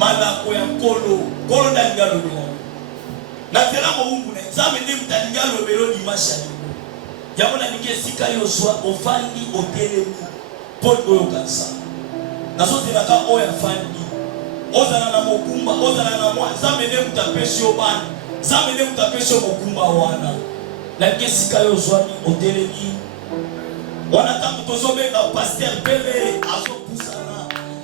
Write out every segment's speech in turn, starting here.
malako ya nkolo nkolo ndalinga lobelo na tela moumbu na nzambe nde mutalinga lobelo dimasha yango nalingi esika yo zwa ofandi otelemi mpo oyokanisa nazotelaka oyo afandi ozala na mokumba ozala na mwa nzambe nde mutapesi yo bana nzambe nde mutapesi yo mokumba wana nalingi esika yo zwami otelemi wana ntango tozobenga paster pele azopusana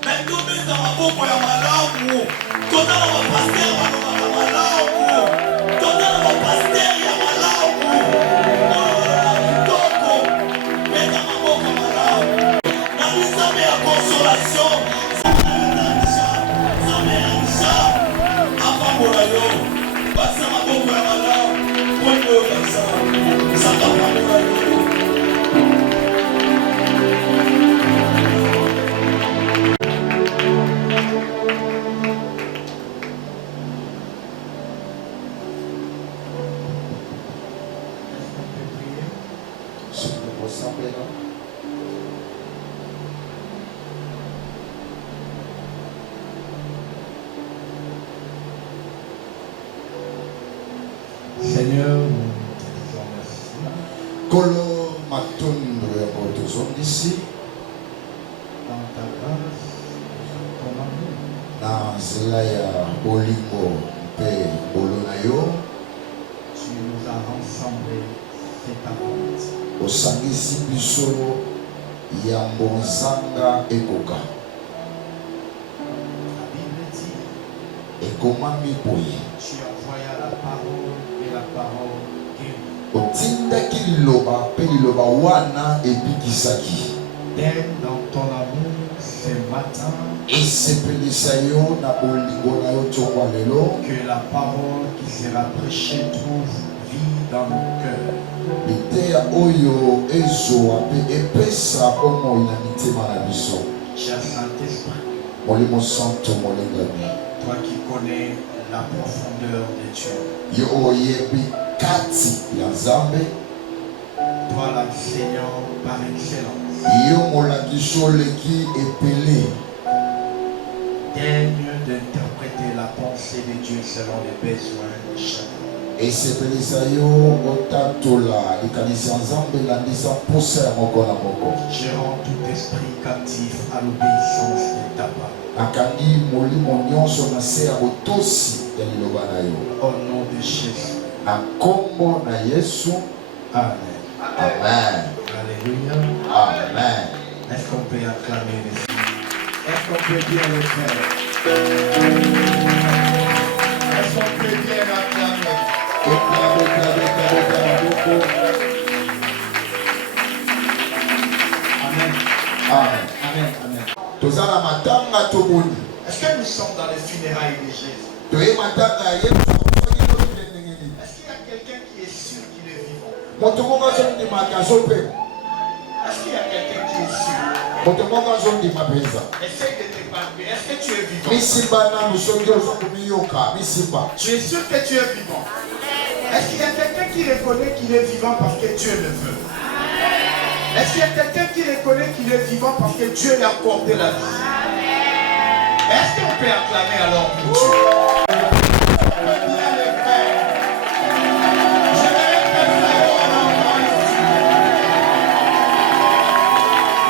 nalingi obenga maboko ya malamu tozala bapaster balobaka malamu tozala bapaster ya malamu toko benga maboko malamu na nzambe ya consolation nzambe ya nsha apambola yo basa maboko ya malamu mpo oyo kasa nzambe apambola yo. Seigneur, nous te disons merci. Kolo matondo ya moto ici Dans ta grâce, ton amour. na nzela ya bolingo mpe bolo na yo Tu nous as rassemblés, c'est ta volonté. osangisi biso ya mbonzanga ekoka La Bible dit, ekomami boye tu envoyas la parole et la parole guérit. otindaki liloba mpe liloba wana ebikisaki T'aimes dans ton amour ce matin esepelisa yo na bolingo na yo tongo lelo que la parole qui sera prêchée trouve vie dans nos cœurs. liteya oyo ezowa mpe epesa bomoi na mitema na biso Cher Saint-Esprit, molimo santo molingami toi qui connais la profondeur de Dieu, yo oyebi kati ya nzambe toi l'enseignant par excellence, yo molakisi oleki epele daigne d'interpréter la pensée de Dieu selon les besoins de chacun. esepelisa yo otatola likanisi ya nzambe elandisa mposa ya moko na moko Je rends tout esprit captif à l'obéissance de ta parole. nakangi molimo nyonso na se ya botosi ya liloba na yo Au nom de Jésus. na kombo na yesu Amen. amen Alléluia. amen. Est-ce qu'on peut acclamer les Seigneur? Est-ce qu'on peut bien le faire? Est-ce qu'on peut bien acclamer? Amen. Amen. Amen. Amen. tozala matanga toboni Est-ce que nous sommes dans les funérailles de Jésus? toye matanga ya yesu soki tokende ndenge nini Est-ce qu'il y a quelqu'un qui est sûr qu'il est vivant? moto moko azondimaka azopema Est-ce qu'il y a quelqu'un qui est sûr? moto moko azondima mpenza Essaye de te palper. Est-ce que tu es vivant? misimba nanu soki ozokomiyoka misimba Tu es sûr que tu es vivant? Est-ce qu'il y a quelqu'un qui reconnaît qu'il est vivant parce que Dieu le veut? Est-ce qu'il y a quelqu'un qui reconnaît qu'il est vivant parce que Dieu lui a accordé la vie? Est-ce qu'on peut acclamer alors pour Dieu? On peut bien le faire. Je vais que les frères enfants ici.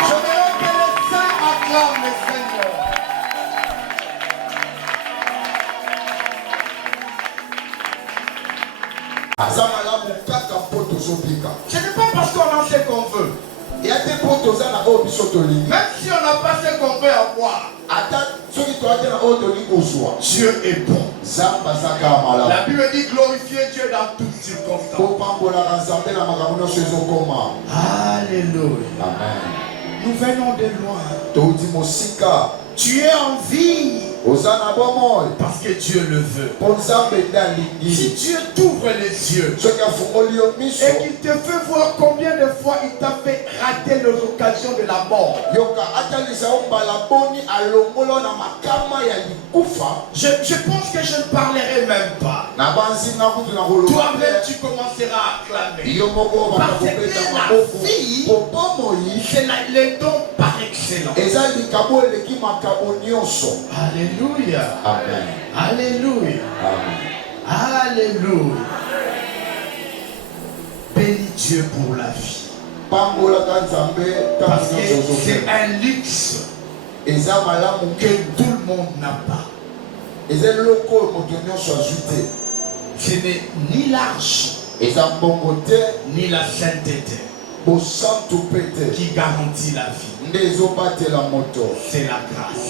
Je veux que les saints acclament le Seigneur. aza malamu kaka mpo tozobika Ce n'est pas parce qu'on a ce qu'on veut. eya te mpo toza na oyo biso tolingi Même si on n'a pas ce qu'on veut avoir, ata soki toza te na oyo tolingi kozwa Dieu est bon. nzambe aza kaka malamu La Bible dit glorifier Dieu dans toutes circonstances. kopambolaka nzambe na makambo nyonso ezokoma Alléluia. amen Nous venons de loin. touti mosika Tu es en vie oza na bomoi parce que Dieu le veut. mpo nzambe nde Si alingi Dieu t'ouvre les yeux soki afungoli yo miso et qu'il te fait voir combien de fois il t'a fait rater les occasions de la mort, yoka atalisa yo mbala boni alongola na makama ya likufa je pense que je ne parlerai même pas. na banzinga kutu na koloba Toi-même, tu commenceras à acclamer. yo moko Parce que bakakopesa la maboko vie, po bomoi c'est le don par excellence. eza likabo eleki makabo nyonso Alléluia. Alléluia. Amen. Alléluia. Amen. Alléluia. Bénis Dieu pour la vie. Parce que c'est un luxe que tout le monde n'a pas. Ce n'est ni l'argent, ni la sainteté qui garantit la vie. C'est la grâce.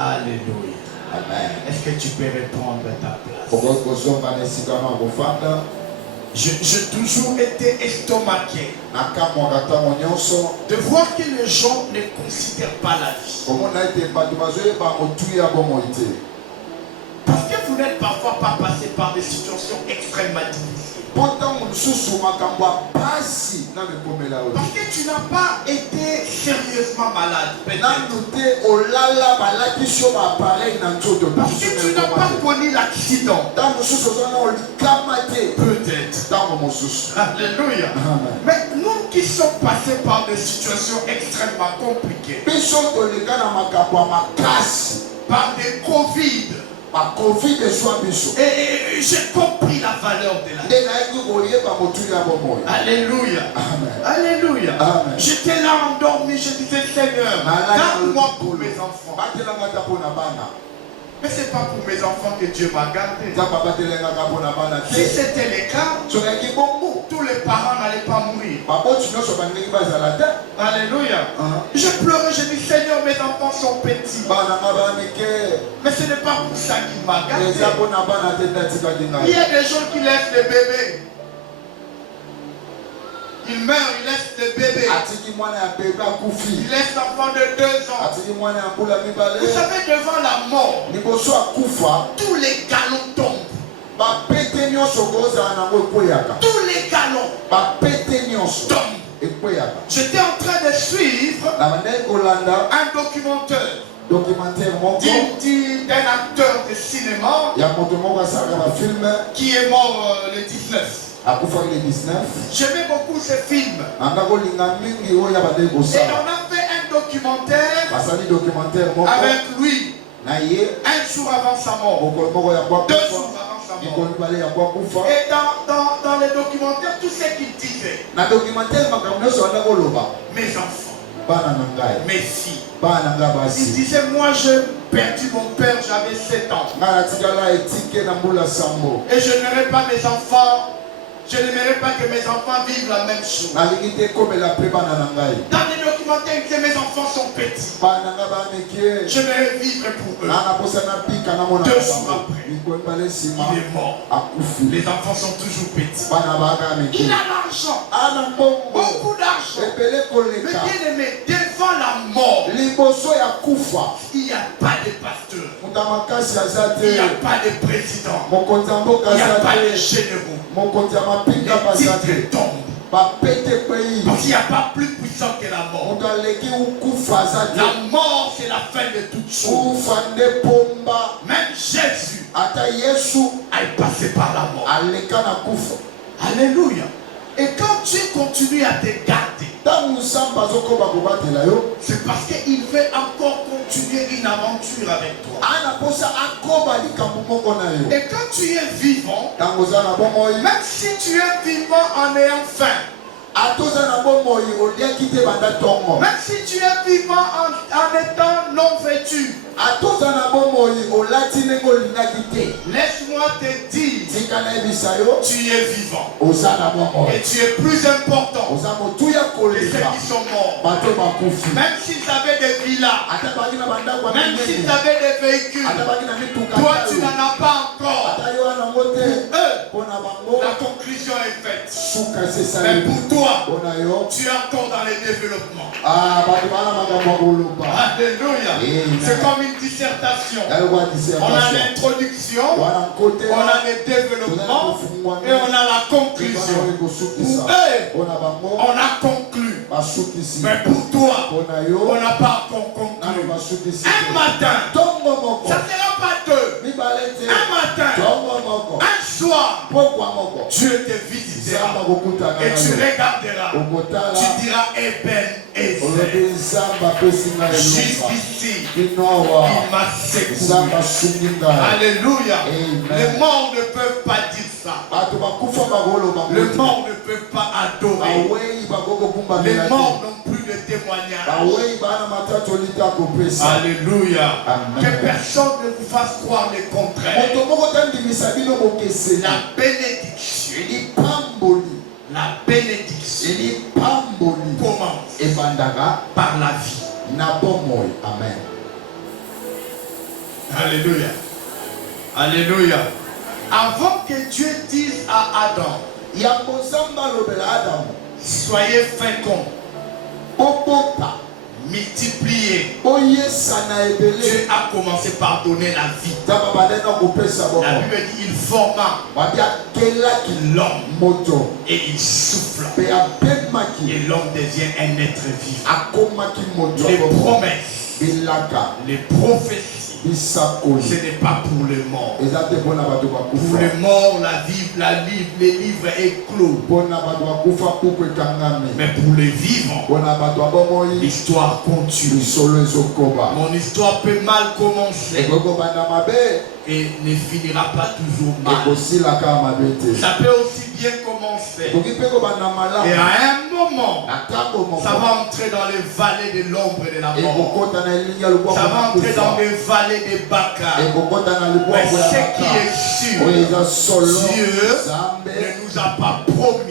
Alléluia. Amen. Est-ce que tu peux répondre à ta place? J'ai toujours été estomaqué de voir que les gens ne considèrent pas la vie. Parce que vous n'êtes parfois pas passé par des situations extrêmement difficiles. Parce que tu n'as pas été sérieusement malade. Parce que tu n'as pas connu l'accident. Peut-être. Alléluia. Mais nous qui sommes passés par des situations extrêmement compliquées, par des Covid, et j'ai compris la valeur de la vie. Alléluia. Alléluia. J'étais là endormi, je disais Seigneur, garde-moi pour mes enfants. Mais ce n'est pas pour mes enfants que Dieu m'a gardé. Si c'était le cas, tous les parents n'allaient pas mourir. Alléluia. Je pleurais, je dis Seigneur, mes enfants sont petits. Mais ce n'est pas pour ça qu'il m'a gardé. Il y a des gens qui laissent les bébés. Il meurt, il laisse le bébé. Il laisse l'enfant de 2 ans. Vous savez, devant la mort, tous les galons tombent. Tous les galons tombent. J'étais en train de suivre un documentaire d'un acteur de cinéma qui est mort le 19. J'aimais beaucoup ce film. Et on a fait un documentaire avec lui. Un jour avant sa mort. 2 jours avant sa mort. Et dans le documentaire, tout ce qu'il disait. Mes enfants. Mes filles. Il disait, moi j'ai perdu mon père, j'avais 7 ans. Et je n'aurais pas mes enfants. Je n'aimerais pas que mes enfants vivent la même chose. Dans les documentaires, il disait mes enfants sont petits. J'aimerais vivre pour eux. 2 jours après, il est mort. Les enfants sont toujours petits. Il a l'argent. Beaucoup d'argent. Mais bien aimé, devant la mort, il n'y a pas de pasteur. Il n'y a pas de président. Il n'y a pas de généraux. Les titres tombent. Parce qu'il n'y a pas plus puissant que la mort. La mort, c'est la fin de toutes choses. Même Jésus est passé par la mort. Alléluia. Et quand Dieu continue à te garder, c'est parce qu'il veut encore continuer une aventure avec toi. Et quand tu es vivant, même si tu es vivant en ayant faim, même si tu es vivant en étant non vêtu, laisse-moi te dire, tu es vivant. Et tu es plus important que ceux qui sont morts. Même s'ils avaient des villas, même s'ils avaient des véhicules, toi tu n'en as pas encore. Pour eux, la conclusion est faite. Mais pour toi, tu es encore dans les développements. Alléluia. C'est comme une dissertation. On a l'introduction, on a les développements et on a la conclusion. Pour eux, on a conclu. Mais pour toi, on n'a pas encore conclu. Un matin, ça ne sera pas 2. Un matin, un soir, Dieu te visite. visitera et tu regarderas, tu diras Ebenezer. Jusqu'ici, il m'a secouru. Alléluia. Le monde ne peut pas dire ça. Le monde ne peut pas adorer. Le monde n'ont plus de témoignages. Alléluia. Que personne ne vous fasse croire le contraire. La bénédiction. La bénédiction commence par la vie. Amen. Alléluia. Alléluia. Avant que Dieu dise à Adam, soyez féconds, multipliez. Dieu a commencé par donner la vie. La Bible dit il forma l'homme et il souffla. Et l'homme devient un être vivant. Les promesses, les prophéties, ce n'est pas pour les morts. Pour les morts, les livres est clos. Mais pour les vivants, l'histoire continue. Mon histoire peut mal commencer et ne finira pas toujours mal. Ça peut aussi bien commencer. Et à un moment, ça va entrer dans les vallées de l'ombre et de la mort. Ça va entrer dans les vallées des Baka. Mais ce qui est sûr, Dieu ne nous a pas promis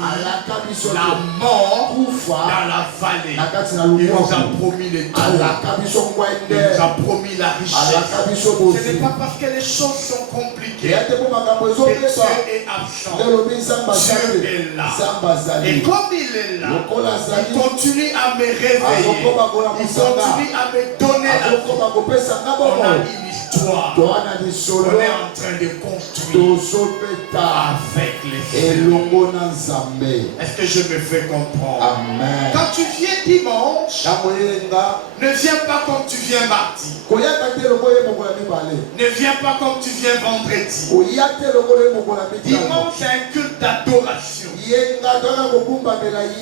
la mort dans la vallée. Il nous a promis le trône. Il nous a promis la richesse. Ce n'est pas parce que les choses sont compliquées que Dieu est absent. Dieu est là. Et comme il est là, il continue à me réveiller. Il continue à me donner la vie. On a une histoire. On est en train de construire avec les Seigneurs. Est-ce que je me fais comprendre? Amen. Quand tu viens dimanche, ne viens pas comme tu viens mardi. Ne viens pas comme tu viens vendredi. Dimanche, c'est un culte d'adoration.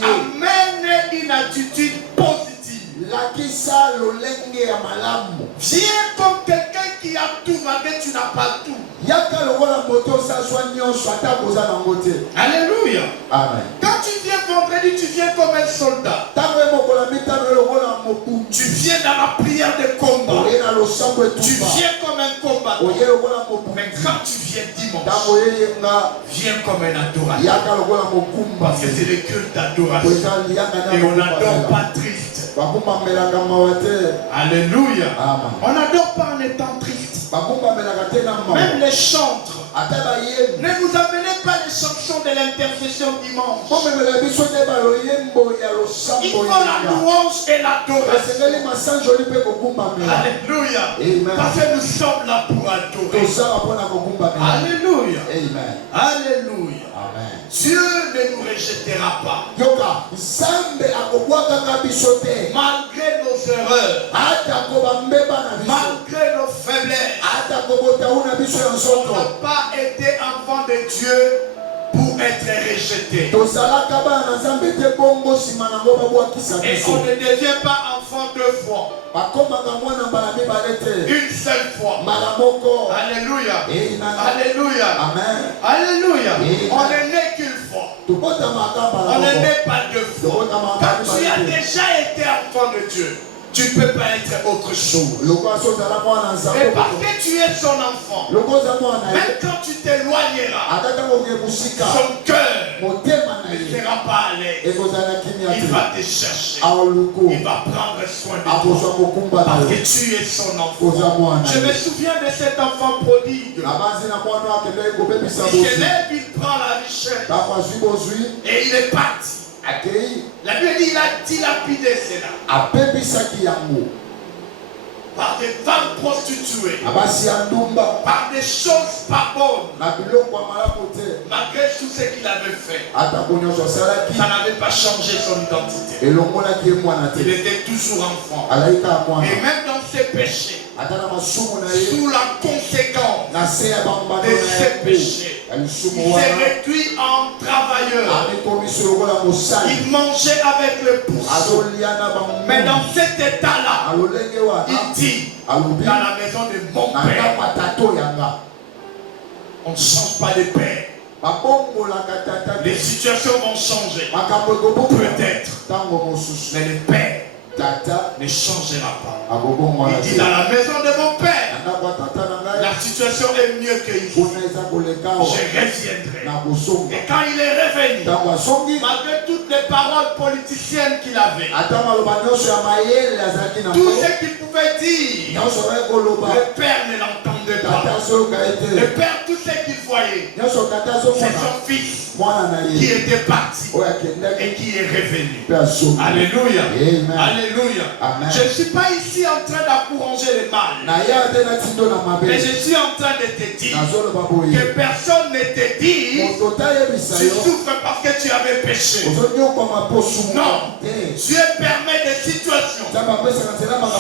Amène une attitude positive. Viens comme quelqu'un qui a tout malgré tu n'as pas tout. Alléluia. Amen. Quand tu viens vendredi, tu viens comme un soldat. Tu viens dans la prière de combat. Tu viens comme un combattant. Mais quand tu viens dimanche, viens comme un adorateur. Parce que c'est le culte d'adoration. Et on n'adore pas triste. Alléluia. On n'adore pas en étant triste. Même les chantres. Ne vous amenez pas les chansons de l'intercession dimanche. Il faut la louange et l'adoration. Alléluia. Parce que nous sommes là pour adorer. Alléluia. Alléluia. Dieu ne nous rejettera pas. Malgré nos erreurs, malgré nos faiblesses, on n'a pas été enfant de Dieu pour être rejeté. Et on ne devient pas enfant deux fois. Une seule fois. Alléluia. Alléluia. Alléluia. On est né qu'une fois. On ne naît pas deux fois. Quand tu as déjà été enfant de Dieu, tu ne peux pas être autre chose. Et parce que tu es son enfant, même quand tu t'éloigneras, son cœur ne sera pas à l'aise. Il va te chercher. Il va prendre soin de toi. Parce que tu es son enfant. Je me souviens de cet enfant prodigue. Il se lève, il prend la richesse. Et il est parti. La Bible dit il a dilapidé cela. Par des femmes prostituées. Par des choses pas bonnes. Malgré tout ce qu'il avait fait. Ça n'avait pas changé son identité. Il était toujours enfant. Et même dans ses péchés. sous la conséquence de ses péchés. Il s'est réduit en travailleur. Il mangeait avec le pousseau. Mais dans cet état-là, il dit, dans la maison de mon père, on ne change pas de père. Les situations vont changer. Peut-être. Mais le père ne changera pas. Il dit, dans la maison de mon père, la situation est mieux qu'ici. Je reviendrai. Et quand il est revenu, malgré toutes les paroles politiciennes qu'il avait, tout ce qu'il pouvait dire, le père ne l'entendait pas. Le père, tout ce qu'il voyait, c'est son fils qui était parti et qui est revenu. Alléluia. Alléluia. Je ne suis pas ici en train d'encourager le mal. Mais je suis en train de te dire que personne ne te dit tu souffres parce que tu avais péché. Non. Dieu permet des situations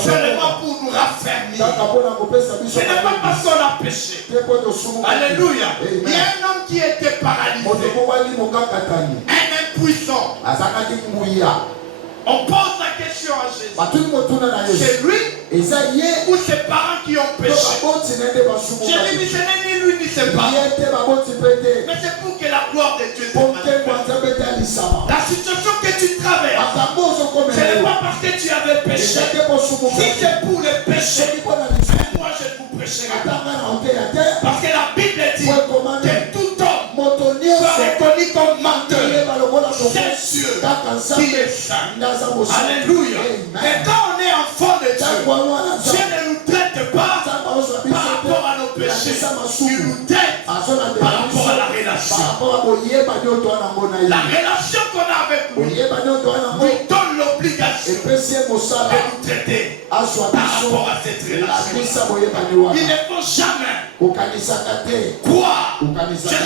seulement pour nous raffermir. Ce n'est pas parce qu'on a péché. Alléluia. Il y a un homme qui était paralysé. Un impuissant. On pose la question à Jésus. C'est lui ou ses parents qui ont péché? Jésus dit, ce n'est ni lui ni ses parents. Mais c'est pour que la gloire de Dieu te manifeste. La situation que tu traverses, ce n'est pas parce que tu avais péché. Si c'est pour le péché, moi je ne vous prêcherai pas. Parce que la Bible dit que tout homme soit reconnu comme menteur. C'est Dieu qui est saint. Alléluia. Mais quand on est enfant de Dieu, Dieu ne nous traite pas par rapport à nos péchés. Il nous traite par rapport à la relation. La relation qu'on a avec lui nous donne l'obligation de nous traiter par rapport à cette relation. Il ne faut jamais croire. Je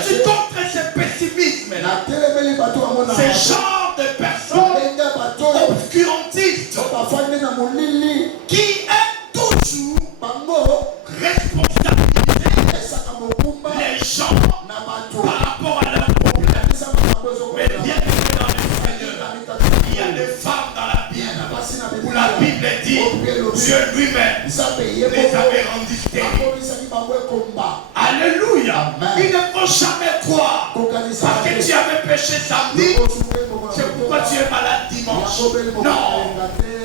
suis contre ce pessimisme. Ce genre de personnes obscurantistes qui est toujours responsabiliser les gens par rapport à leurs problèmes. Mais bien que dans le Seigneur, il y a des femmes dans la Bible où la Bible dit Dieu lui-même les avait rendues stériles. Alléluia. Il ne faut jamais croire parce que tu avais péché samedi, c'est pourquoi tu es malade dimanche. Non.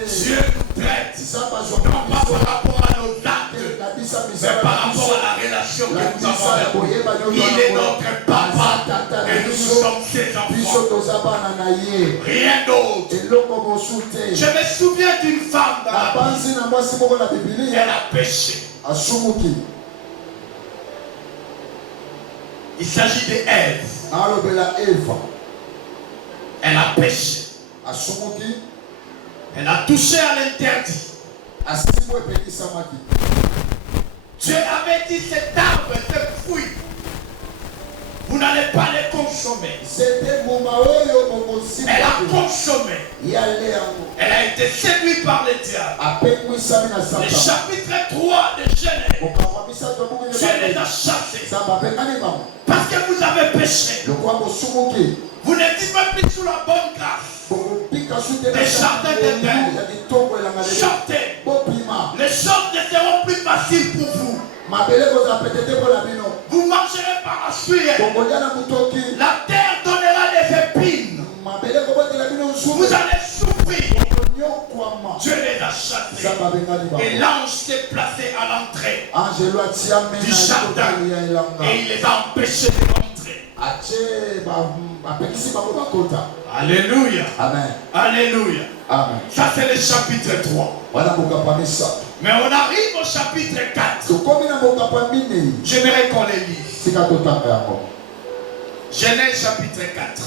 Dieu nous traite non pas par rapport à nos actes, mais par rapport à la relation que nous avons avec lui. Il est notre papa et nous sommes ses enfants. Rien d'autre. Je me souviens d'une femme dans la Bible. Elle a péché. Il s'agit d'Ève. Elle a péché. Elle a touché à l'interdit. Dieu avait dit cet arbre, ce fruit, vous n'allez pas les consommer. Elle a consommé. Elle a été séduite par le diable. Le chapitre 3 de Genèse, Dieu les a chassés. Parce que vous avez péché. Vous n'êtes pas plus sous la bonne grâce. Des jardins d'Éden. Chantez. Les choses ne seront plus faciles pour vous. Vous marcherez par la suite. La terre donnera des épines. Vous allez souffrir. Dieu les a chassés. Et l'ange s'est placé à l'entrée du jardin. Et il les a empêchés de rentrer. Alléluia. Amen. Alléluia. Amen. Ça c'est le chapitre 3. Mais on arrive au chapitre 4. J'aimerais qu'on les lise. Genèse chapitre 4.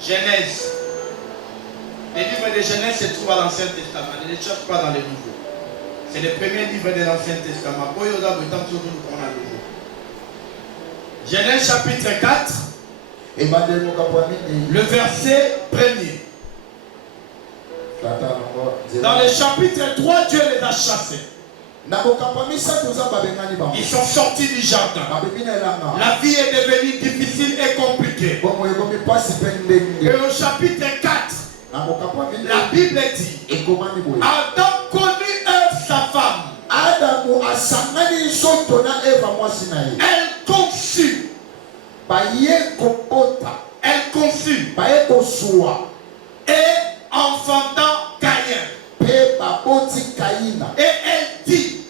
Genèse. Les livres de Genèse se trouvent à l'Ancien Testament. Ne les cherche pas dans les nouveaux. C'est le premier livre de l'Ancien Testament. Genèse chapitre 4. Le verset 1er. Dans le chapitre 3, Dieu les a chassés. Ils sont sortis du jardin. La vie est devenue difficile et compliquée. Et au chapitre 4, la Bible dit, Adam connut Ève, sa femme. Elle conçut. Elle conçut. Et enfantant Caïn. Et elle dit,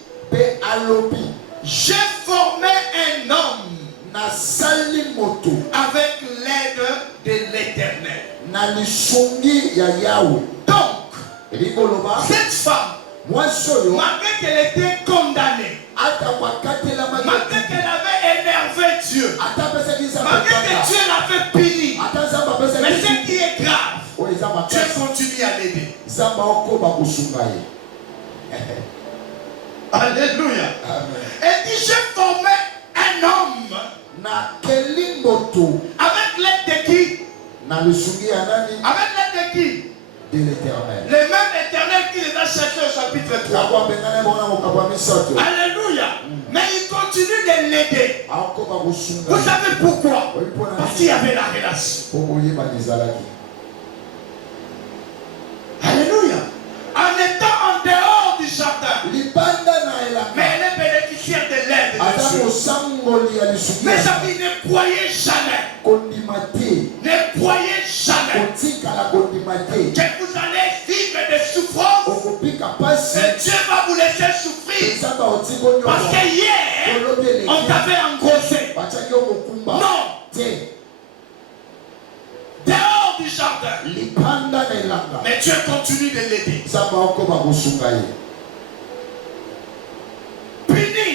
j'ai formé un homme avec l'aide de l'Éternel. Donc, cette femme, malgré qu'elle était condamnée, malgré qu'elle avait énervé Dieu, malgré que Dieu l'avait puni, mais ce qui est grave, Dieu continue à l'aider. Alléluia. Elle dit, j'ai formé un homme avec l'aide de qui? Avec l'aide de qui? De l'Éternel. Le même Éternel qui les a cherchés au chapitre 3. Alléluia. Mais il continue de l'aider. Vous savez pourquoi? Parce qu'il y avait la relation. Alléluia. En étant en dehors du jardin, mais elle est bénéficiaire de l'aide de Dieu. Mes amis, ne croyez jamais. Ne croyez jamais que vous allez vivre des souffrances et Dieu va vous laisser souffrir parce que hier on t'avait engrossé. Non. Dehors du jardin, mais Dieu continue de l'aider. Puni,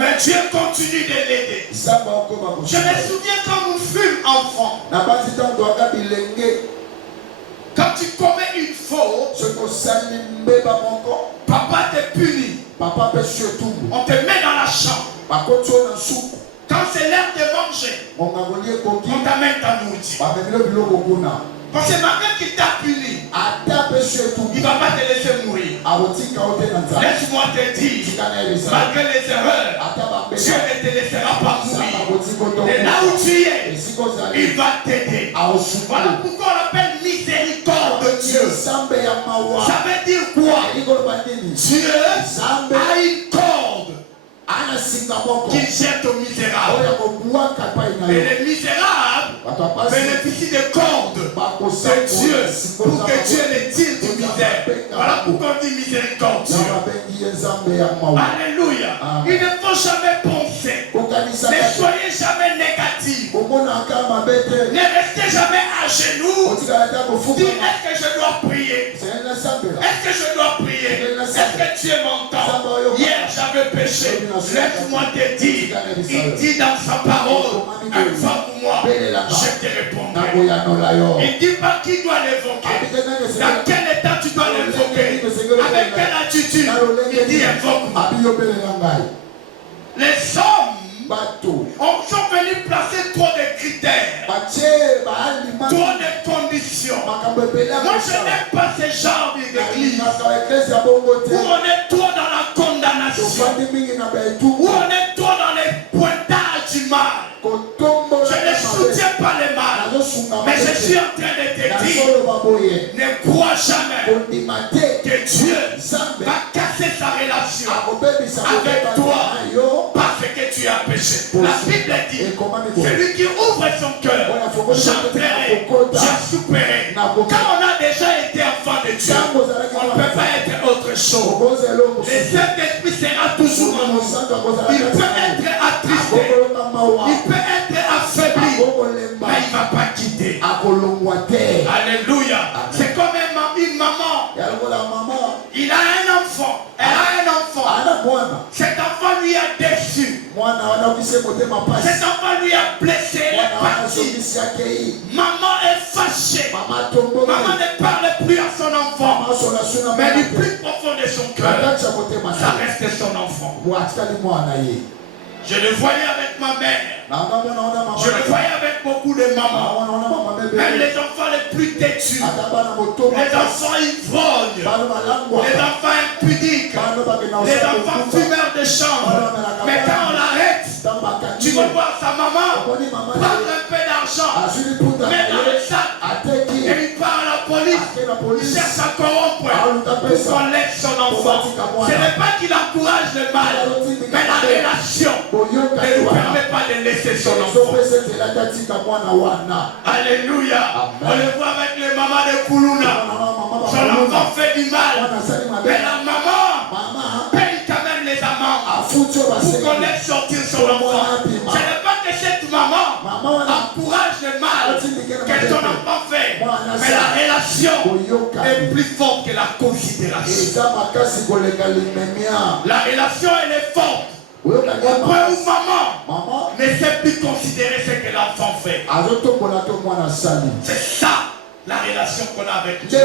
mais Dieu continue de l'aider. Je me souviens quand nous fûmes enfants, quand tu commets une faute, papa te punit. On te met dans la chambre. Quand c'est l'heure de manger, on t'amène ta nourriture. Parce que malgré qu'il t'a puni, il ne va pas te laisser mourir. Laisse-moi te dire, malgré les erreurs, Dieu ne te laissera pas mourir. Et là où tu es, il va t'aider. Voilà pourquoi on l'appelle miséricorde de Dieu. Ça veut dire quoi? Dieu a une corde qu'il jette aux misérables. Et les misérables bénéficient des cordes de Dieu pour que Dieu les tire du misère. Voilà pourquoi on dit miséricorde. Alléluia. Il ne faut jamais penser. Ne soyez jamais négatifs. Ne restez jamais à genoux. Dites, est-ce que je dois prier? Est-ce que je dois prier? Est-ce que Dieu m'entend? Hier j'avais péché. Laisse-moi te dire, il dit dans sa parole, invoque-moi, je te répondrai. Il dit pas qui doit l'évoquer. Dans quel état tu dois l'évoquer? Avec quelle attitude? Il dit invoque-moi. Les hommes sont venus placer trop de critères, trop de conditions. Moi je n'aime pas ce genre d'église où on est trop dans la condamnation, où on est trop dans les pointages du mal. Je ne soutiens pas le mal, mais je suis en train de te dire, ne crois jamais que Dieu va casser sa relation avec toi parce que tu as péché. La Bible dit, celui qui ouvre son cœur, j'entrerai, j'assouperai. Quand on a déjà été enfant de Dieu, on ne peut pas être autre chose. Le Saint-Esprit sera toujours en nous. Il peut être attristé, il peut être affaibli, mais il ne va pas quitter. Alléluia. C'est comme une maman. Il a un enfant, elle a un enfant. Cet enfant lui a déçu. Cet enfant lui a blessé, elle est partie. Maman est fâchée. Maman ne parle plus à son enfant. Mais du plus profond de son cœur, ça reste son enfant. Je le voyais avec ma mère. Je le voyais avec beaucoup de mamans. Même les enfants les plus têtus. Les enfants ivrognes. Les enfants impudiques. Les enfants fumeurs de chambre. Mais quand on l'arrête, tu vas voir sa maman prendre un peu d'argent, mettre dans le sac, et il part à la police. Il cherche à corrompre pour qu'on laisse son enfant. Ce n'est pas qu'il encourage le mal, mais la relation ne lui permet pas de laisser son enfant. Alléluia. On le voit avec les mamans de Koulouna. Son enfant fait du mal, mais la maman paye quand même les amants pour qu'on laisse sortir son enfant. Ce n'est pas que cette maman encourage le mal que son enfant fait, mais la relation est plus forte que la considération. La relation elle est forte. Au point où maman ne sait plus considérer ce que l'enfant fait. C'est ça la relation qu'on a avec Dieu.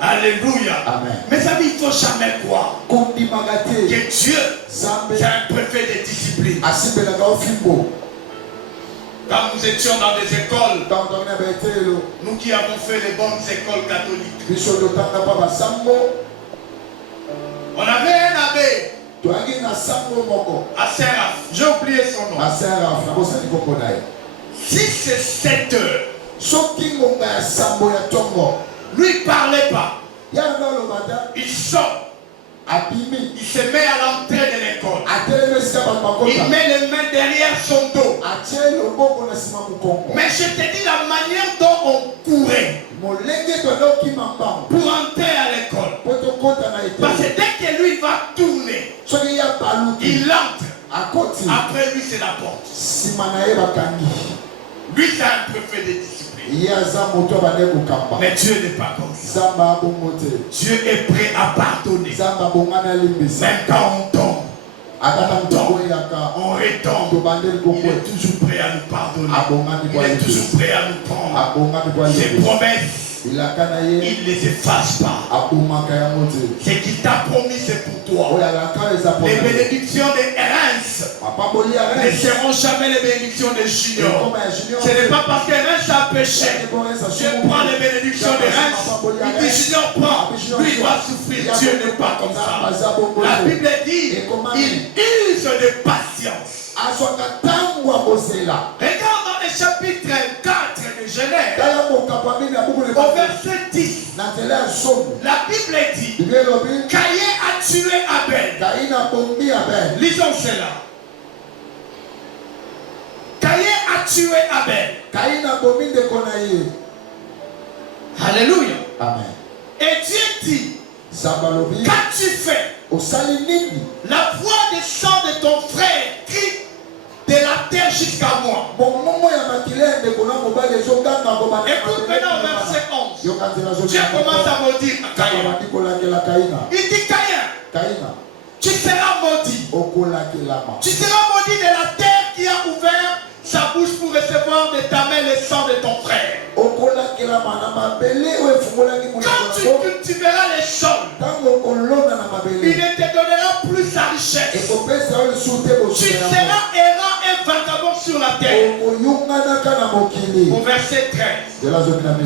Alléluia. Amen. Mes amis, il ne faut jamais croire que Dieu c'est un préfet de discipline. Quand nous étions dans des écoles, nous qui avons fait les bonnes écoles catholiques, on avait un abbé à Seraf. J'ai oublié son nom. 6 et 7 heures. Lui il ne parlait pas. Il sort. Il se met à l'entrée de l'école. Il met les mains derrière son dos. Mais je te dis la manière dont on courait pour entrer à l'école. Parce que dès que lui va tourner, il entre. Après lui c'est la porte. Lui c'est un préfet de discipline. Mais Dieu n'est pas comme ça. Dieu est prêt à pardonner. Même quand on tombe, on retombe. Il est toujours prêt à nous pardonner. Il est toujours prêt à nous prendre. Ses promesses, il ne les efface pas. Ce qu'il t'a promis, c'est pour toi. Les bénédictions de Reims ne seront jamais les bénédictions de Junior. Ce n'est pas parce que Reims a péché. Dieu prend les bénédictions de Reims. Il dit Junior prend. Lui doit souffrir. Dieu n'est pas comme ça. La Bible dit il use de patience. Regarde dans le chapitre 4 de Genèse, au verset 10, la Bible dit Caïn a tué Abel. Lisons cela. Caïn a tué Abel. Alléluia. Amen. Et Dieu dit qu'as-tu fait? La voix des sang de ton frère crie de la terre jusqu'à moi. Écoute maintenant au verset 11. Dieu commence à maudire Caïn. Il dit Caïn, tu seras maudit. Tu seras maudit de la terre qui a ouvert sa bouche pour recevoir de ta main le sang de ton frère. Quand tu cultiveras les sols, il ne te donnera plus sa richesse. Tu seras errant et vagabond sur la terre. Au verset 13,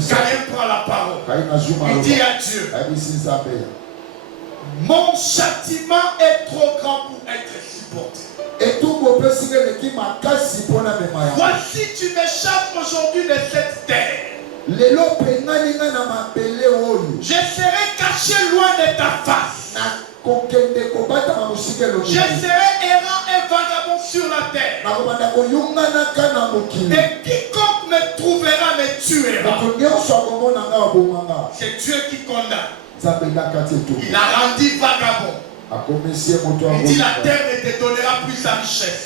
Caïn prend la parole. Il dit à Dieu, mon châtiment est trop grand pour être supporté. Voici tu m'échappes aujourd'hui de cette terre. Je serai caché loin de ta face. Je serai errant et vagabond sur la terre. Et quiconque me trouvera me tuera. C'est Dieu qui condamne. Il a rendu vagabond. Il dit la terre ne te donnera plus sa richesse.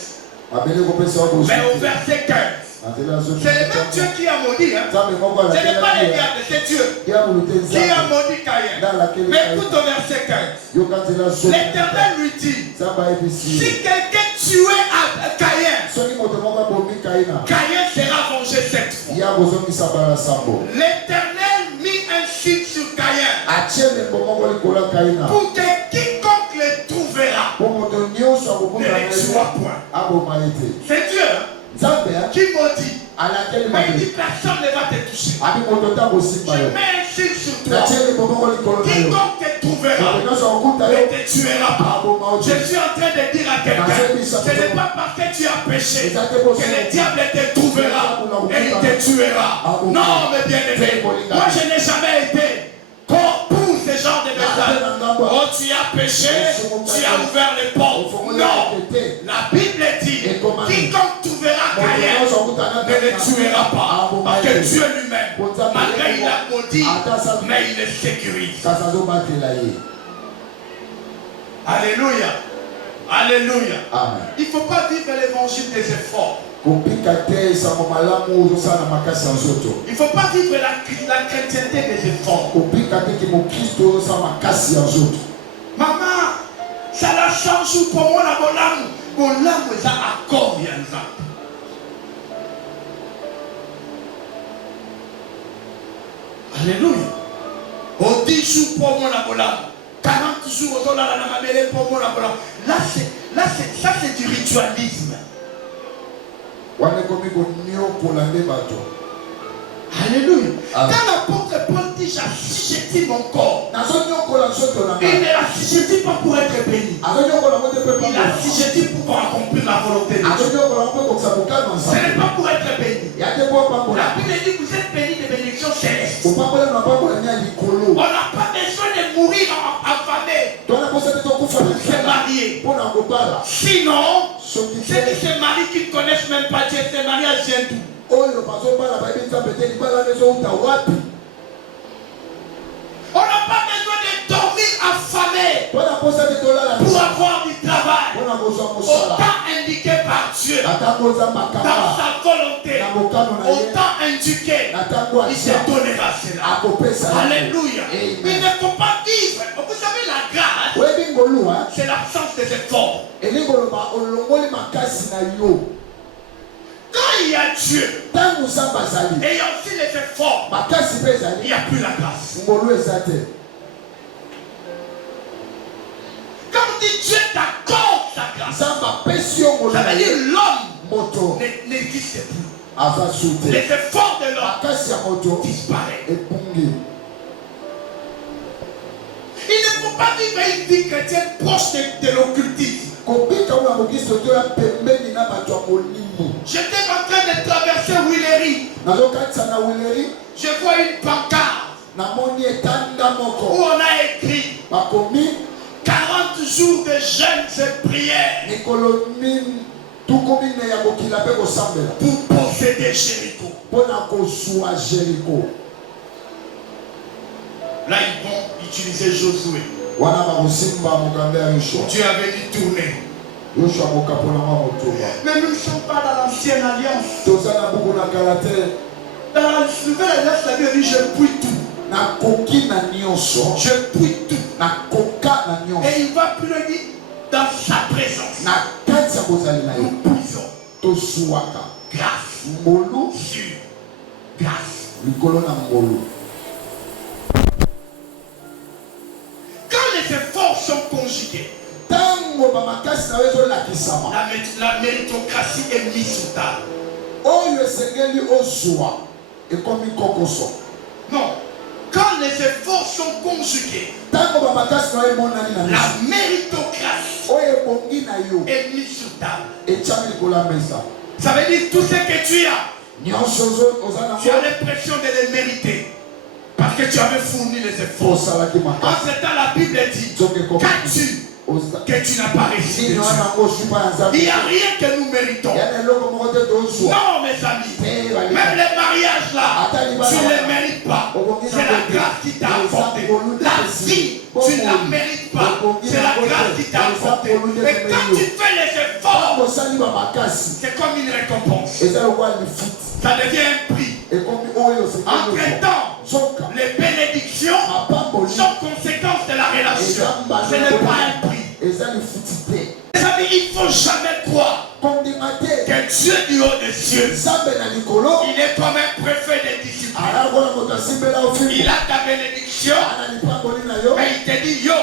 Mais au verset 15, c'est le même Dieu qui a maudit. Ce n'est pas les diables, c'est Dieu qui a maudit Caïn. Mais écoute au verset 15. L'Éternel lui dit, si quelqu'un tuait Caïn, Caïn sera vengé 7 fois. L'Éternel mit un signe sur Caïn pour que quiconque le trouvera ne le tuera point. C'est Dieu Mais il dit personne ne va te toucher. Je mets un signe sur toi. Quiconque te trouvera ne te tuera pas. Je suis en train de dire à quelqu'un, ce n'est pas parce que tu as péché que le diable te trouvera et il te tuera. Non, mes bien-aimés, moi je n'ai jamais été pour ce genre de message. Oh, tu as péché, tu as ouvert les portes. Non, la Bible dit, quiconque trouvera Caïn ne le tuera pas. Parce que Dieu lui-même, malgré il a maudit, mais il le sécurise. Alléluia. Alléluia. Amen. Il ne faut pas vivre l'évangile des efforts. Il ne faut pas vivre la chrétienté des efforts. Maman, ça la change pour moi la bolam. Bolam est à accord. Alléluia. Au 10 jours pour moi la bolam. 40 jours au dollar la mamelle pour moi la bolam. Là c'est du ritualisme. Alléluia. Quand l'apôtre Paul dit j'assujettis mon corps, il ne l'assujettit pas pour être béni. Il l'assujettit pour accomplir la volonté de Dieu. Ce n'est pas pour être béni. La Bible dit que vous êtes bénis de bénédictions célestes. On n'a pas besoin de mourir affamé pour se marier. Sinon, ceux qui se marient qui ne connaissent même pas Dieu, se marient à Dieu. On n'a pas besoin de dormir affamé pour avoir du travail. Autant indiqué par Dieu dans sa volonté, autant indiqué, il se donnera cela. Alléluia. Il ne faut pas vivre. Vous savez la grâce, c'est l'absence des efforts. Quand il y a Dieu et il y a aussi les efforts, il n'y a plus la grâce. Quand on dit Dieu t'accorde sa grâce, ça veut dire l'homme n'existe plus. Les efforts de l'homme disparaissent. Il ne faut pas vivre une vie chrétienne proche de l'occultisme. J'étais en train de traverser Willery. Je vois une pancarte où on a écrit 40 jours de jeûne et prière pour posséder Jéricho. Là, ils vont utiliser Josué. Dieu avait dit tourner. Mais nous ne sommes pas dans l'ancienne alliance. Dans la nouvelle alliance, la Bible dit je puis tout. Je puis tout. Et il va plus le dire dans sa présence. Nous puissons. Grâce. Sur grâce. Quand les efforts sont conjugués, la méritocratie est mise sur table. Non. Quand les efforts sont conjugués, la méritocratie est mise sur table. Ça veut dire tout ce que tu as, tu as l'impression de les mériter. Parce que tu avais fourni les efforts. En ce temps, la Bible dit que tu n'as pas réussi. Il n'y a rien que nous méritons. Non, mes amis. Même les mariages là, tu ne les mérites pas. C'est la grâce qui t'a apporté. La vie, tu ne la mérites pas. C'est la grâce qui t'a apporté. Et quand tu fais les efforts, c'est comme une récompense. Ça devient un prix. Entre-temps, les bénédictions sont conséquences de la relation. Ce n'est pas un prix. Les amis, il ne faut jamais croire que Dieu du haut des cieux, il est comme un préfet de discipline. Il a ta bénédiction, mais il te dit yo,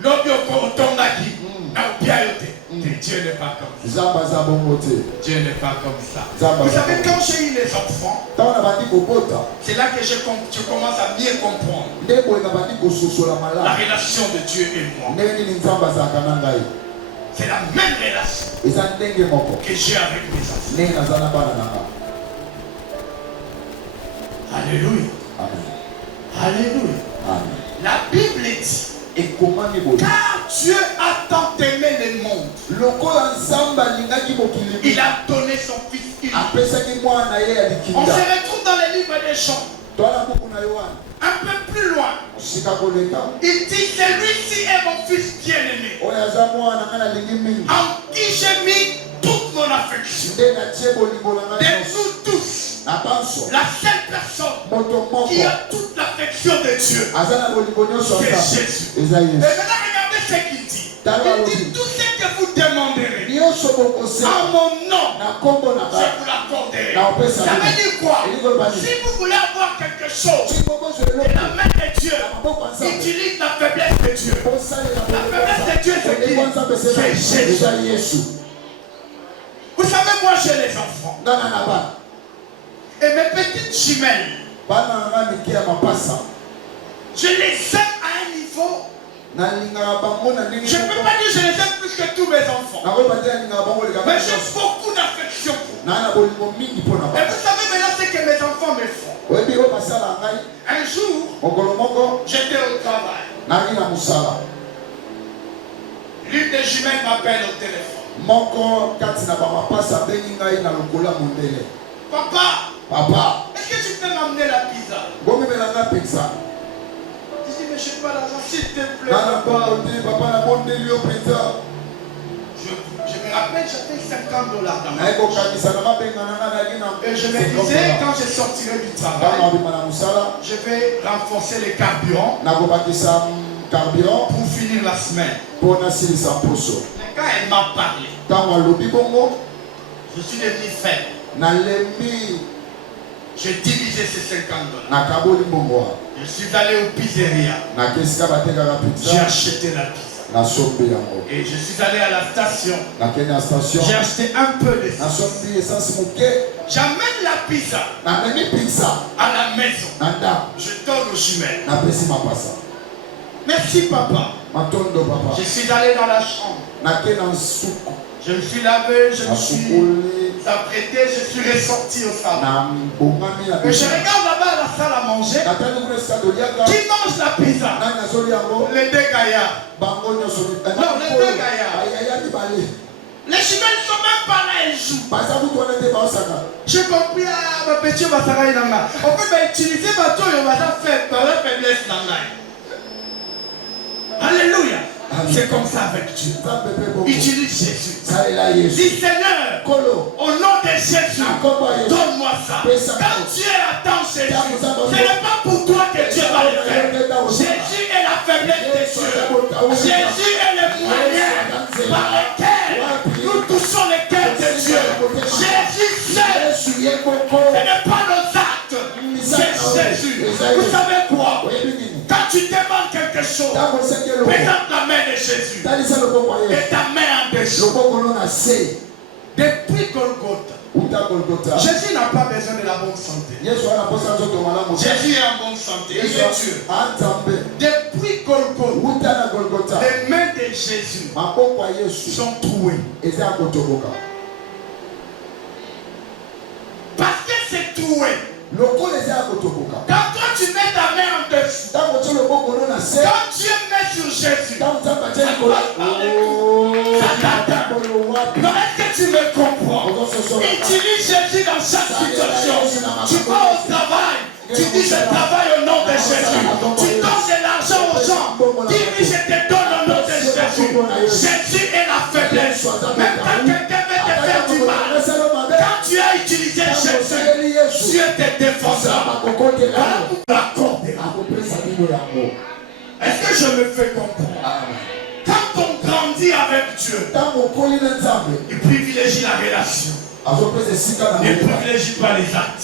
l'obio tongaki, na bien yote. côté. Dieu n'est pas comme ça. Zamba za bongo te. Dieu n'est pas comme ça. Zamba Vous za savez, bongo. quand j'ai eu les enfants, Tant na bandi kobota. c'est là que je commence à mieux comprendre Ndebo na bandi kososola la mala. relation de Dieu et moi. Ndenge ni nzamba za kananga ye. C'est la même relation Eza ndenge moko. que j'ai avec mes enfants. Ndenge naza na bana nanga. Alléluia. Amen. Alléluia. Amen. La Bible dit, Ekomani boye. car Dieu a tant aimé le monde, Lokola nzamba alingaki mokili. il a donné son fils unique. Apesaki mwana ye ya On se likinda. retrouve dans le livre des Jean, Toala buku na Yohana. un peu plus loin. Sika koleka. Il dit, celui-ci est mon fils bien-aimé, Oyo aza mwana nga nalingi mingi. en qui j'ai mis toute mon affection. Nde natie bolingo na nga De nyonso. nous tous, Na banso. la seule personne Moto moko. qui a toute l'affection de Dieu, Aza na bolingo nyonso c'est ata. Jésus. Eza Et Yesu. maintenant, regardez ce qu'il dit. Il dit, tout ce que vous demanderez Nyonso bokoseka. en mon nom, Na kombo na je ba. vous l'accorderai. Na opesa Ça bino. veut dire quoi? Elingi koloba nini? Si vous voulez avoir quelque chose Chiboko de zwelo. la main de Dieu, Na maboko ya Nzambe. utilise la faiblesse de Dieu. Osalela La faiblesse de Dieu, c'est qui? bolingo ya Nzambe C'est Jésus. eza Yesu. Vous savez, moi j'ai les enfants. Nga na bana. Et mes petites jumelles, Bana na nga mike ya mapasa. je les aime à un niveau. Nalingaka bango na ndenge Je ne peux moko. pas dire que je les aime plus que tous mes enfants. Nakoyeba te alingaka bango leka Mais bango j'ai nyonso. beaucoup d'affection pour eux. Naa na bolingo mingi mpo na Et bango. vous savez maintenant ce que mes enfants me font. Oyebi oyo basala ngai Un jour, mokolo moko j'étais au travail. naki na mosala L'une des jumelles m'appelle au téléphone. moko kati na bamapasa abengi ngai na lokola mondele. Papa, Papa est-ce que tu peux m'amener la pizza? bomemela nga mpenza. Je dis, mais je n'ai pas l'argent, s'il te plaît, Nga na papa. bongo te papa na bondeli yo mpenza. Je me rappelle, j'avais $50 dans ma naye poche. kokanisa na mabenga na nga nali na Et je me disais, quand je sortirai du ngai travail, nabima na mosala je vais renforcer les carburants nakobakisa carburant pour finir la semaine. mpo nasilisa mposo. Mais quand elle m'a parlé, ntango alobi bongo je suis devenu faible. nalembi J'ai divisé ces $50. nakaboli mbongo wana. Je suis allé au pizzeria. nake esika batekaka J'ai pizza acheté la pizza. nasombi yango. Et je suis allé à la station. nakende na station J'ai acheté un peu de ça. nasombi esansi moke J'amène la pizza namemi pizza à la maison. na ndako Je donne aux jumelles. napesi mapasa. Merci papa. matondo papa Je suis allé dans la chambre. nake na nsuku Je me suis lavé, je me suis nasukoli apprêté, je suis ressorti au salon. na bongami na Et je pizza. regarde là-bas à la salle à manger. natali kuna esika toliaka Qui mange la pizza? nani nazoli yango Les deux gaillards. bango nyonso Non, les deux gaillards. ayaya mibale Les jumelles ne sont même pas là, elles jouent. baza kutu wana te baosaka. J'ai compris, ah, ma petite Basara Inanga. En fait, bah, utiliser ma tour, on va faire dans la faiblesse Nanga. Alléluia. Amen. C'est comme ça avec Dieu. nzambe mpe bongo Utilise Jésus. salela yesu Dis Seigneur, kolo au nom de Jésus, na kombo ya yesu donne-moi ça. Quand Dieu attend Jésus, ce n'est pas pour toi que Dieu va le faire. Jésus est la faiblesse de Dieu. Jésus est le moyen par lequel nous touchons le cœur de Dieu. Jésus seul, yesu ye ce moko. n'est pas nos actes, c'est Jésus. Vous savez quoi? oyebi nini Quand tu demandes quelque chose, ntango oseki eloko présente la main de Jésus talisa loboko ya yesu et ta main en dessous. loboko no na se Depuis Golgotha, uta golgota. Jésus n'a pas besoin de la bonne santé. yesu ana posa nzoto malamu te. Jésus est en bonne santé. Il yesu est Dieu. anzambe Depuis Golgotha, uta na golgota les mains de Jésus maboko ya yesu sont trouées. eza ya kotoboka. Parce que c'est troué. lokola eza ya kotoboka Quand toi tu mets ta main en dessous, ntango otie loboko no na se quand Dieu met sur Jésus, ntango nzambe atie likolo non, est-ce que tu me comprends? Utilise Jésus dans chaque situation. Tu vas au travail, tu dis je travaille au nom de Jésus. Tu donnes de l'argent aux gens, dis je te donne au nom de Jésus. Jésus est la faiblesse. Même quand quelqu'un veut te faire du mal, quand tu as utilisé Jésus, Dieu te défendra. Voilà pour l'accorder. Est-ce que je me fais comprendre? Quand on grandit avec Dieu, il privilégie la relation. Il ne privilégie pas les actes.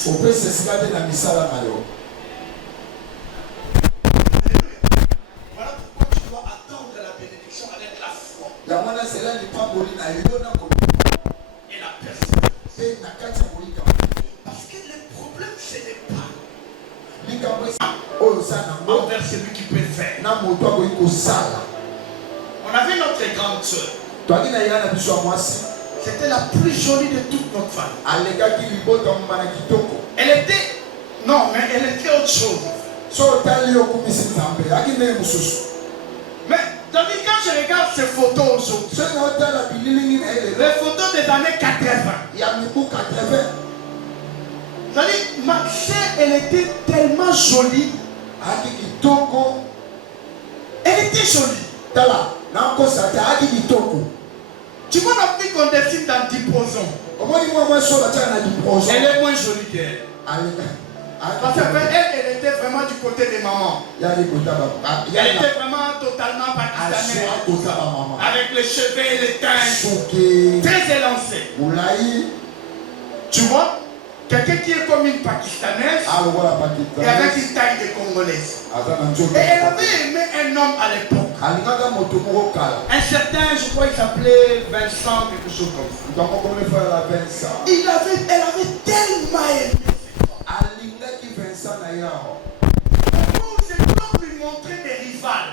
Voilà pourquoi tu dois attendre la bénédiction avec la foi. et la persévérance. Parce que le problème, ce n'est pas envers celui qui peut faire. On avait notre grande soeur. C'était la plus jolie de toute notre famille. Elle était... Non, mais elle était autre chose. Mais quand je regarde ces photos aujourd'hui, les photos des années 80, ma soeur, elle était tellement jolie. Elle était jolie. Tu vois la fille qu'on dessine dans 10 posons. Elle est moins jolie qu'elle. Parce qu'elle était vraiment du côté des mamans. Elle était vraiment totalement pakistanaise. Avec les cheveux et les teintes. Très élancée. Tu vois? Quelqu'un qui est comme une pakistanaise et avec une taille de congolaise. Et elle avait aimé un homme à l'époque. Un certain, je crois qu'il s'appelait Vincent, quelque chose comme ça. Elle avait tellement aimé. C'est pour lui montrer des rivales.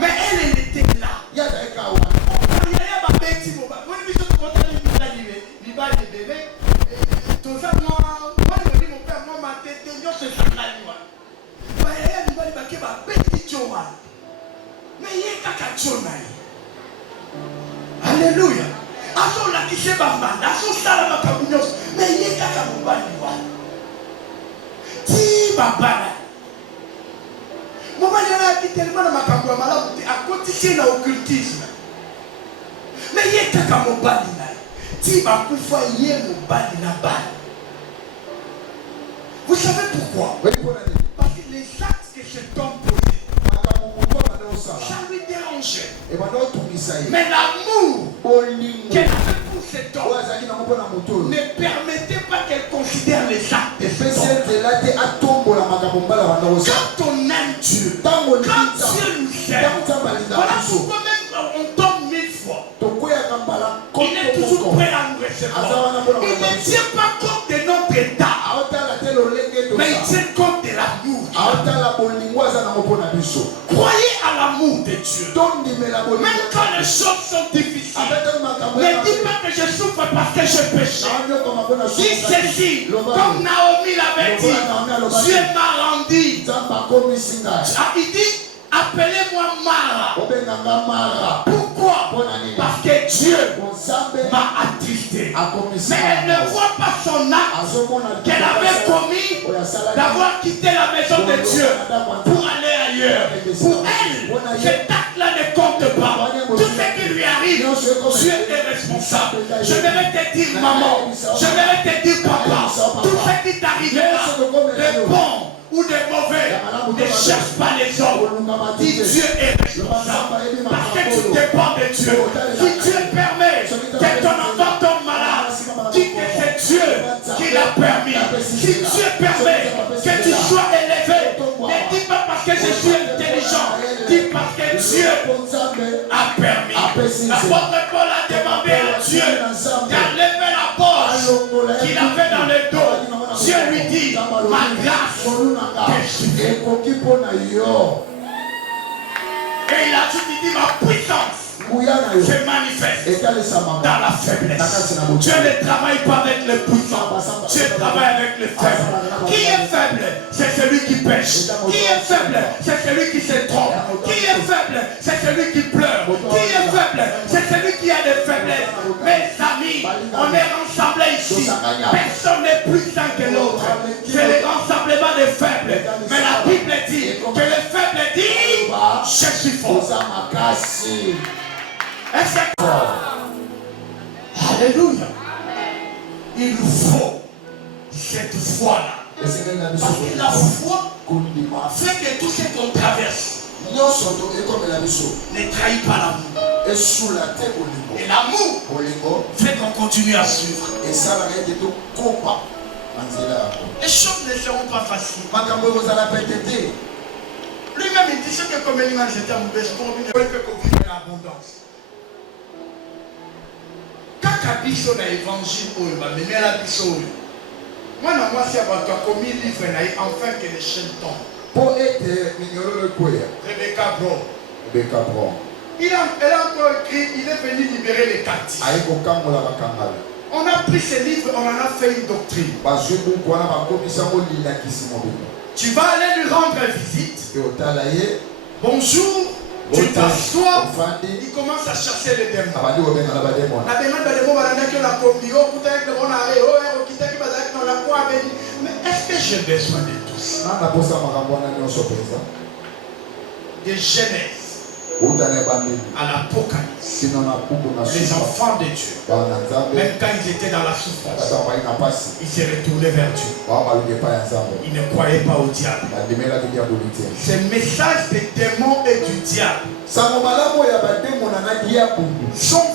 Mais elle était là. Alléluia. Tellement à côté de l'occultisme. Mais il y a kaka mobali na. Ti ba kufa yé mobali na ba. Vous savez pourquoi? Parce que les actes que cet homme posait, ça lui dérangeait. Mais l'amour qu'elle avait pour cet homme ne permettait pas qu'elle considère les actes de cet homme. Quand on aime Dieu, quand Dieu nous aime, voilà pourquoi même on tombe 1000 fois. Il est toujours prêt à nous recevoir. Il ne tient pas compte de notre état, mais il tient compte de l'amour. Croyez à l'amour de Dieu. Même quand les choses sont difficiles, ne dis pas que je souffre parce que je péché. Dis ceci, comme Naomi l'avait dit, Dieu m'a rendu. Il dit, appelez-moi Mara. Pourquoi? Parce que Dieu m'a attristé. Mais elle ne voit pas son acte qu'elle avait commis d'avoir quitté la maison de Dieu pour aller ailleurs. Pour elle, cet acte-là ne compte pas. Tout ce qui lui arrive, Dieu est responsable. Je vais te dire maman, je vais te dire papa, tout ce qui t'arrivera, de bon ou de mauvais, ne cherche pas les hommes. Dis Dieu est responsable. Parce que tu dépends de Dieu. Si Dieu permet que ton enfant tombe malade, dis que c'est Dieu qui l'a permis. Si Dieu permet que tu sois élevé, ne dis pas parce que je suis intelligent. Dis parce que Dieu a permis. L'apôtre Paul a demandé à Dieu d'enlever la poche qu'il avait dans le dos. Dieu lui dit, ma grâce te suffit. Et il a dit, ma puissance se manifeste dans la faiblesse. Dieu ne travaille pas avec les puissants. Dieu travaille avec les faibles. Qui est faible? C'est celui qui pêche. Qui est faible? C'est celui qui se trompe. Qui est faible? C'est celui qui pleure. Qui est faible? C'est celui qui a des faiblesses. Mes amis, on est rassemblés ici. Personne n'est plus saint que l'autre. C'est le rassemblement des faibles. Mais la Bible dit que les faibles disent, je suis fort. Alléluia. Il nous faut cette foi-là. Parce que la foi fait que tout ce qu'on traverse ne trahit pas l'amour. Et l'amour fait qu'on continue à suivre. Les choses ne seront pas faciles. Lui-même il dit ce que comme il j'étais en mauvaise forme, il ne peut que vivre l'abondance. kaka biso na évangile oyo bamemela biso oyo mwana mwasi ya bato akomi livre na ye enfin que les chaînes tombent. Pour être mignolo le couille. Rebecca Bro. Rebecca Bro. Elle a encore écrit, il est venu libérer les captifs. On a pris ces livres, on en a fait une doctrine. Tu vas aller lui rendre visite. Bonjour. Tu t'assois, il commence à chercher les démons. Mais est-ce que j'ai besoin de tout ça? De Genèse à l'Apocalypse, les enfants de Dieu, même quand ils étaient dans la souffrance, ils se retournaient vers Dieu. Ils ne croyaient pas au diable. Ces messages des démons et du diable sont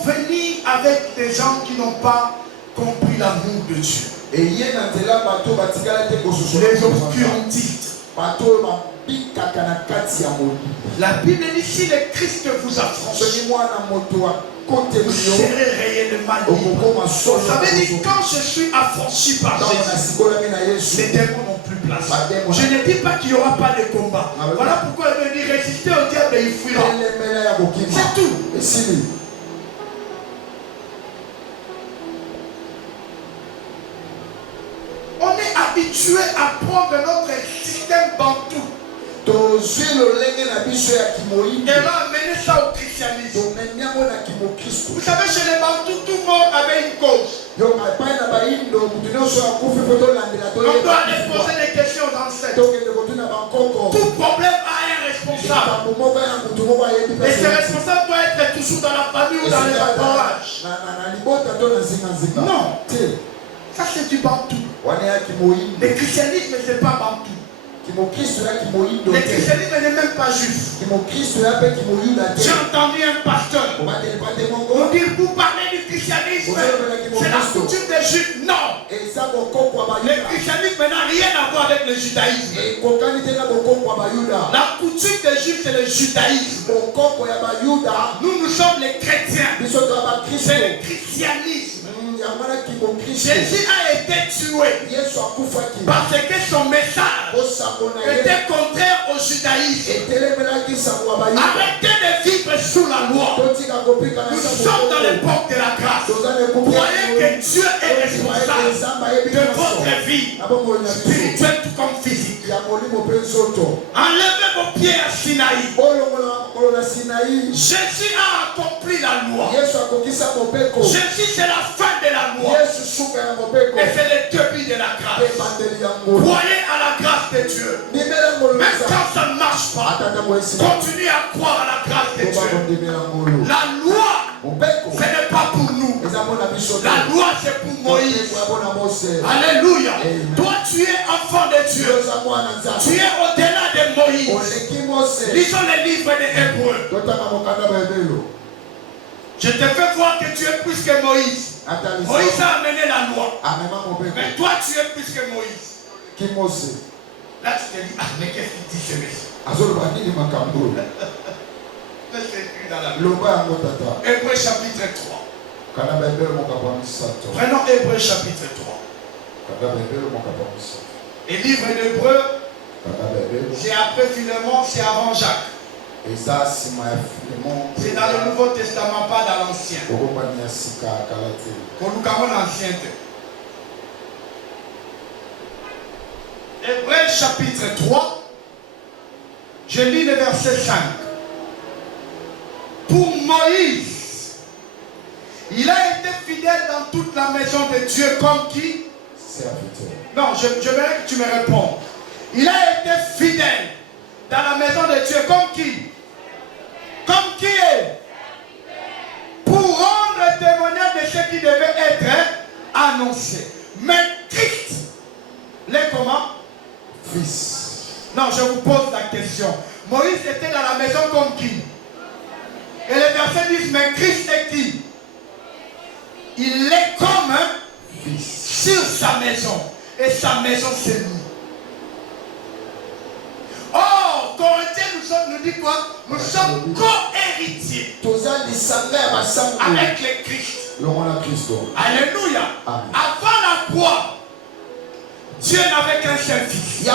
venus avec des gens qui n'ont pas compris l'amour de Dieu. Les obscurantistes. La Bible dit si le Christ vous affranchit, vous serez réellement libre. Ça veut dire quand je suis affranchi par Jésus, les démons n'ont plus place. Je ne dis pas qu'il n'y aura pas de combat. Voilà pourquoi il me dit résister au diable et il fuira. C'est tout. On est habitué à prendre notre système bantou. Et on a amené ça au christianisme. Vous savez, chez les Bantous, tout le monde avait une cause. On doit aller poser des questions dans cette. Tout problème a un responsable. Et ce responsable doit être toujours dans la famille ou dans les entourages. Non. Ça, c'est du Bantou. Le christianisme, ce n'est pas Bantou. Le christianisme n'est même pas juif. J'ai entendu un pasteur nous dire vous parlez du christianisme, c'est la coutume des juifs. Non. Le christianisme n'a rien à voir avec le judaïsme. La coutume des juifs, c'est le judaïsme. Nous sommes les chrétiens. C'est le christianisme. Jésus a été tué parce que son message était contraire au judaïsme. Arrêtez de vivre sous la loi. Nous sommes dans l'époque de la grâce. Croyez que Dieu est responsable de votre vie spirituelle tout comme physique. Enlevez vos pieds à Sinaï. Jésus a accompli la loi. Jésus, c'est la fin de la loi. Et c'est le début de la grâce. Croyez à la grâce de Dieu. Même quand ça ne marche pas, continuez à croire à la grâce de Dieu. La loi, ce n'est pas pour nous. La loi, c'est pour Moïse. Alléluia. Toi, tu es enfant de Dieu. Tu es au-delà de Moïse. Lisons les livres des Hébreux. Je te fais voir que tu es plus que Moïse. Moïse a amené la loi. Mais toi, tu es plus que Moïse. Là, tu te dis, ah, mais qu'est-ce qu'il dit ce message? C'est écrit dans la Bible. Hébreux chapitre 3. Prenons Hébreux chapitre 3. Et livre d'Hébreux, c'est après Philémon, c'est avant Jacques. C'est dans le Nouveau Testament, pas dans l'Ancien. Pour nous, comme l'Ancien. Hébreux chapitre 3, je lis le verset 5. Pour Moïse, il a été fidèle dans toute la maison de Dieu comme qui? Non, je voudrais que tu me répondes. Il a été fidèle dans la maison de Dieu comme qui? Comme qui est? Pour rendre témoignage de ce qui devait être annoncé. Mais Christ, les comment? Fils. Non, je vous pose la question. Moïse était dans la maison comme qui? Et les versets disent, mais Christ est qui? Il est comme un fils sur sa maison. Et sa maison, c'est nous. Oh, Corinthiens nous dit quoi? Nous sommes co-héritiers avec le Christ. Alléluia. Avant la croix, Dieu n'avait qu'un seul fils.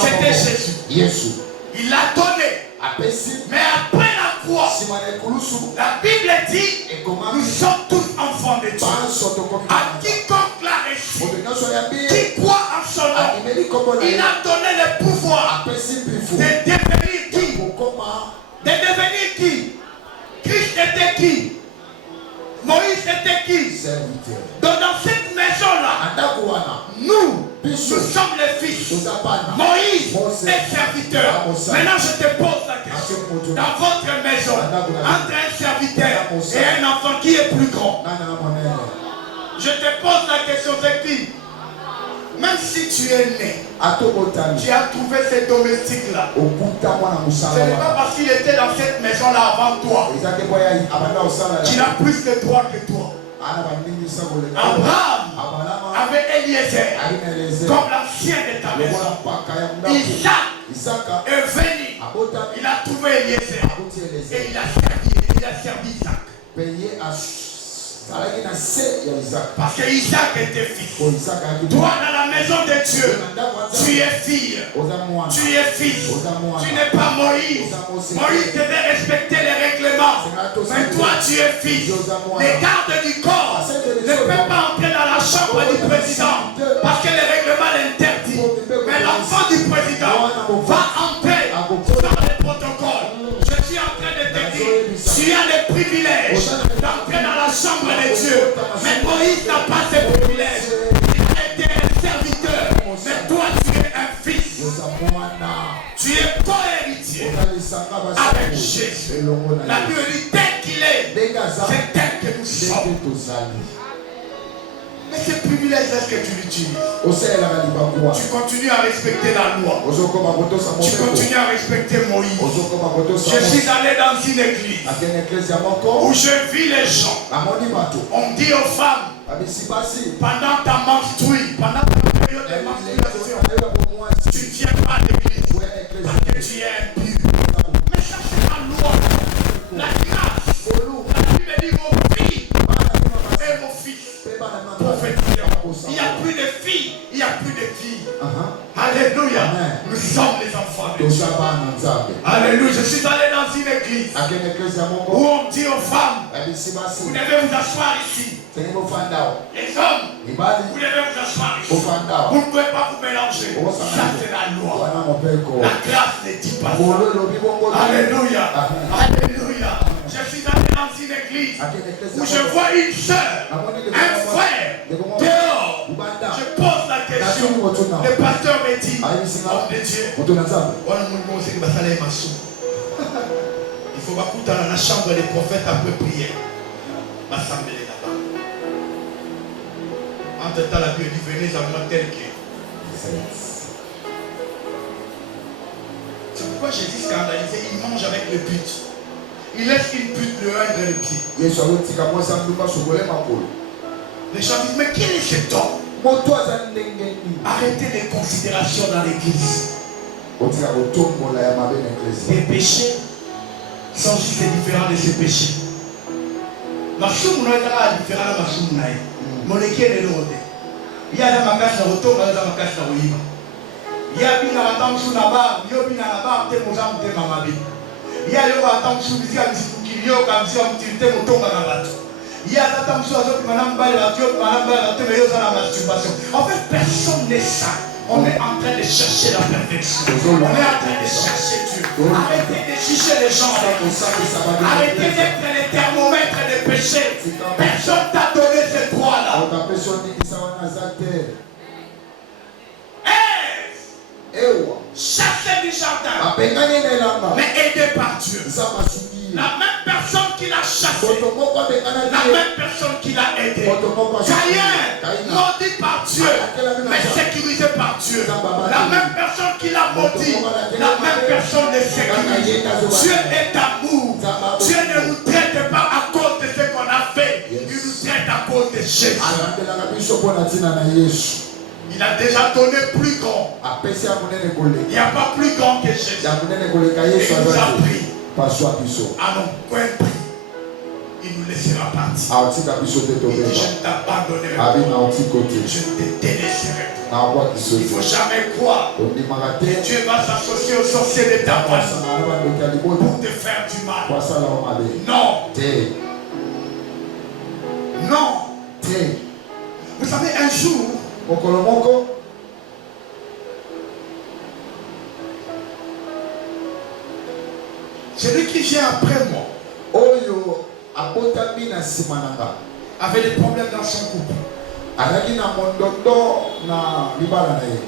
C'était Jésus. Il l'a donné. Mais après la croix, la Bible dit, nous sommes tous enfants de Dieu. À quiconque l'a reçu, qui croit en son nom, il a donné le pouvoir de devenir qui? De devenir qui? Christ était qui? Moïse était qui? Donc dans cette maison-là, nous sommes les fils. Moïse est serviteur. Maintenant je te pose la question. Dans votre maison, entre un serviteur et un enfant, qui est plus grand? Je te pose la question, c'est qui? Même si tu es né, tu as trouvé ces domestiques-là. Ce n'est pas parce qu'il était dans cette maison-là avant toi qu'il a plus de droits que toi. Abraham avait Eliezer comme l'ancien de ta maison. Isaac est venu. Il a trouvé Eliezer et il a servi Isaac. Parce que Isaac était fils. Toi dans la maison de Dieu, tu es fille. Tu es fils. Tu n'es pas Moïse. Moïse devait respecter les règlements. Mais toi tu es fils. Les gardes du corps ne peuvent pas entrer dans la chambre du président parce que les règlements l'interdisent. Mais l'enfant du président va entrer dans les protocoles. Je suis en train de te dire, tu as les privilèges d'entrer dans la chambre de Dieu. Mais Moïse n'a pas ces privilèges. Il a été un serviteur. Mais toi, tu es un fils. Tu es co-héritier avec Jésus. La Bible dit tel qu'il est, c'est tel que nous sommes. Mais ces privilèges, est-ce que tu l'utilises? Tu continues à respecter la loi. Tu continues à respecter Moïse. Je suis allé dans une église où je vis les gens. On dit aux femmes, pendant ta menstruation, pendant ta période de menstruation, tu ne viens pas à l'église parce que tu es impur. Mais ça c'est la loi. La grâce. La Bible dit mon fils et mon fils. Il n'y a plus de filles, il n'y a plus de filles. Alléluia. Nous sommes les enfants de Dieu. Alléluia. Je suis allé dans une église où on dit aux femmes, vous devez vous asseoir ici. Les hommes, vous devez vous asseoir ici. Vous ne pouvez pas vous mélanger. Ça c'est la loi. La grâce ne dit pas ça. Alléluia. Alléluia. Je suis allé dans une église où je vois une soeur, un frère, dehors. Je pose la question. Le pasteur me dit, homme de Dieu, il faut m'écouter dans la chambre des prophètes après prière. M'assembler là-bas. Entre temps, la Bible dit, venez à moi tel que. C'est pourquoi Jésus scandalisé, il mange avec le but. Il laisse une pute le rendre le pied. Les gens disent, mais quel est cet homme? Arrêtez les considérations dans l'église. Les péchés sont juste différents de ces péchés. Ma soumna est différente de ma soumna. Mon équipe est l'autre. Il y a ma casse de retour, il y a ma casse de retour. Il y a bien la dame sous la barre, il y a bien la barre, il y a mon âme de ma vie. Il y a le roi sous les yeux, il y a comme si on tiltait mon tombe à la bateau. Il y a la dame sous la zone, madame Baye, la tue, madame Baye, la tue, mais il y a la masturbation. En fait, personne n'est sain. On est en train de chercher la perfection. On est en train de chercher Dieu. Arrêtez de juger les gens. Arrêtez d'être les thermomètres des péchés. Personne t'a donné ce droit-là. Chassez du jardin, mais aidé par Dieu. La même personne qui l'a chassé, la même personne qui l'a aidé. Caïn, maudit par Dieu, mais sécurisé par Dieu. La même personne qui l'a maudit, la même personne le sécurise. Dieu est amour. Dieu ne nous traite pas à cause de ce qu'on a fait, il nous traite à cause de Jésus. Il a déjà donné plus grand. Il n'y a pas plus grand que Jésus. Il nous a pris. Ah non, point pris. il nous laissera partir. aotika biso te Il dit, tobeba je ne t'abandonnerai abi pas. na otiko te Je ne te délaisserai pas. naabwaki Il ne faut soki jamais croire ondimaka que te Dieu va s'associer aux sorciers de ta famille akosana na bandoki ya libota pour te faire du mal. po asalaka mabe Non, te non. te Vous savez, un jour, mokolo moko celui qui vient après moi oyo abotami na nsima na nga avait des problèmes dans son couple. azalaki na mondondo na libala na ye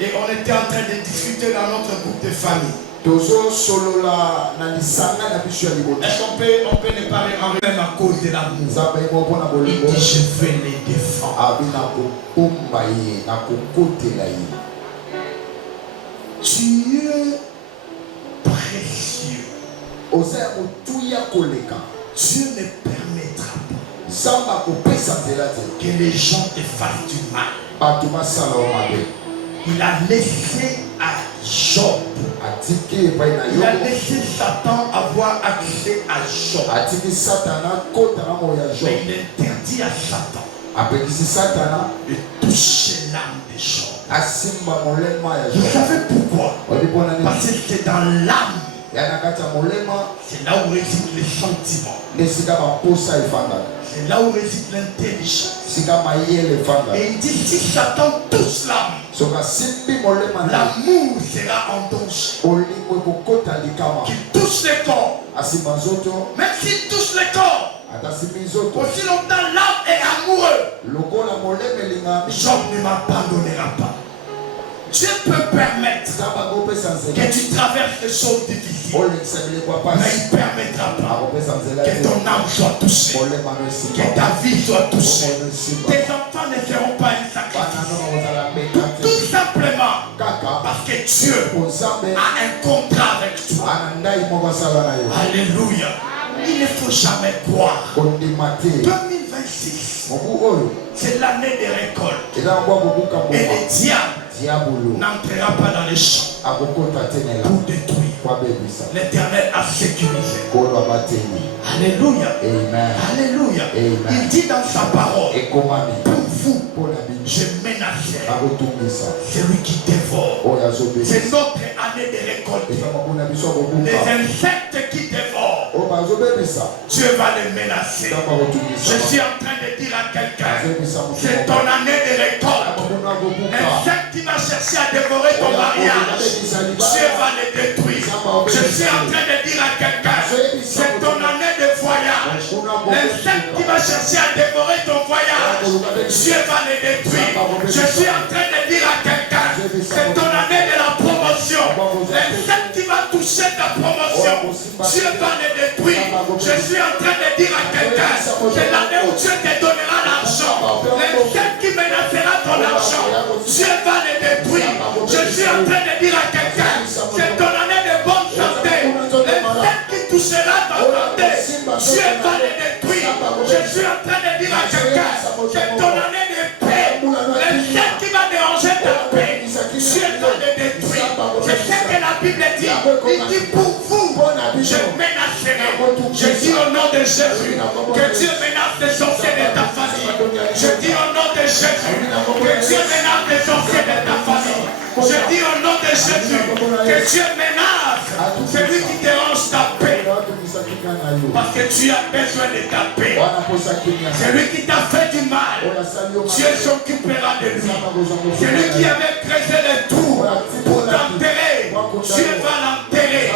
Et on était en train de discuter dans notre groupe de famille. tozosolola na lisanga na biso ya libota Est-ce qu'on peut ne pas en même à cause de l'amour? nzambe ye moko na Il bolingo dit, je vais les défendre. abi na kobomba ye na kokotela ye Tu es précieux. oza ya motuya koleka Dieu ne permettra pas nzambe akopesa nzela te que les gens te fassent du mal. bato basala yo mabe Il a laissé à Job. atiki epai na Il a yo laissé Satan avoir accès à Job. atiki satana kota na moyo ya Mais job il interdit à Satan apekisi satana de toucher l'âme de Job. asimba molema ya Vous job savez pourquoi? oyebi mpona Parce nini que c'est dans l'âme, ya na kati ya molema c'est là où résident les sentiments. nde esika baposa efandaka C'est là où réside l'intelligence. esika mayele efandaka Et il dit, si Satan touche l'âme, soki asimbi molema na l'amour sera en danger. olingo ekokota likama Qu'il touche les corps. asimba nzoto Même s'il touche les corps, ata asimbi nzoto aussi longtemps l'âme est amoureux, lokola molema elingami Job ne m'abandonnera pas. Dieu peut permettre nzambe akopesa nzela que tu traverses des choses difficiles, olekisa bileko ya mais pasi il ne permettra pas akopesa nzela que te ton âme soit touchée, molema no que esimba ta vie soit touchée. bomoi no esimba Tes enfants ne seront pas un bana sacrifice. nono kozala beta te Tout simplement kaka parce que Dieu po nzambe a un contrat avec toi. ana ndai moko asala na yo Alléluia. Il ne faut jamais croire. kondima te 2026, mobu oyo c'est l'année des récoltes. eza yango akobuka Et mboma le diable diabolo n'entrera pas dans les champs akokota te nela pour détruire. po abebisa L'Éternel a sécurisé. kolo abateli Alléluia. amen Alléluia. Amen. Il dit dans sa parole, ekomami pour vous, mpo na bino je menacerai akotungisa celui qui dévore. oyo azobebisa C'est notre année de récolte. eza mabu na biso Les akobuka insectes qui dévorent, oyo bazobebisa Dieu va les menacer. nzambe Je akotungisa suis en train de dire à quelqu'un, azobebisa motu c'est ton année de récolte. akobuka akobuka L'insecte qui va chercher à dévorer ton mariage, Dieu va les détruire. Je suis en train de dire à quelqu'un, c'est ton année de voyage. L'insecte qui va chercher à dévorer ton voyage, Dieu va les détruire. Je suis en train de dire à quelqu'un, c'est ton année de la promotion. L'insecte qui va toucher ta promotion, Dieu va les détruire. Je suis en train de dire à quelqu'un, c'est l'année où Dieu te donnera l'argent. L'insecte qui menacera ton argent, Dieu va les détruire. Je suis en train de dire à quelqu'un, c'est ton année de bonne santé. L'insecte qui touchera ta santé, Dieu va les détruire. Je suis en train de dire à quelqu'un, c'est ton année de paix. L'insecte qui va déranger ta paix, Dieu va les détruire. Je sais que la Bible dit, il dit pour vous, je menacerai. Je dis au nom de Jésus, que Dieu menace les sorciers de ta famille. Je dis au nom de Jésus, que Dieu menace les sorciers de ta famille. Je dis au nom de Jésus, que Dieu menace celui qui dérange ta paix. Parce que tu as besoin de ta paix. Celui qui t'a fait du mal, Dieu s'occupera de lui. Celui qui avait creusé les trous pour t'enterrer, Dieu va l'enterrer.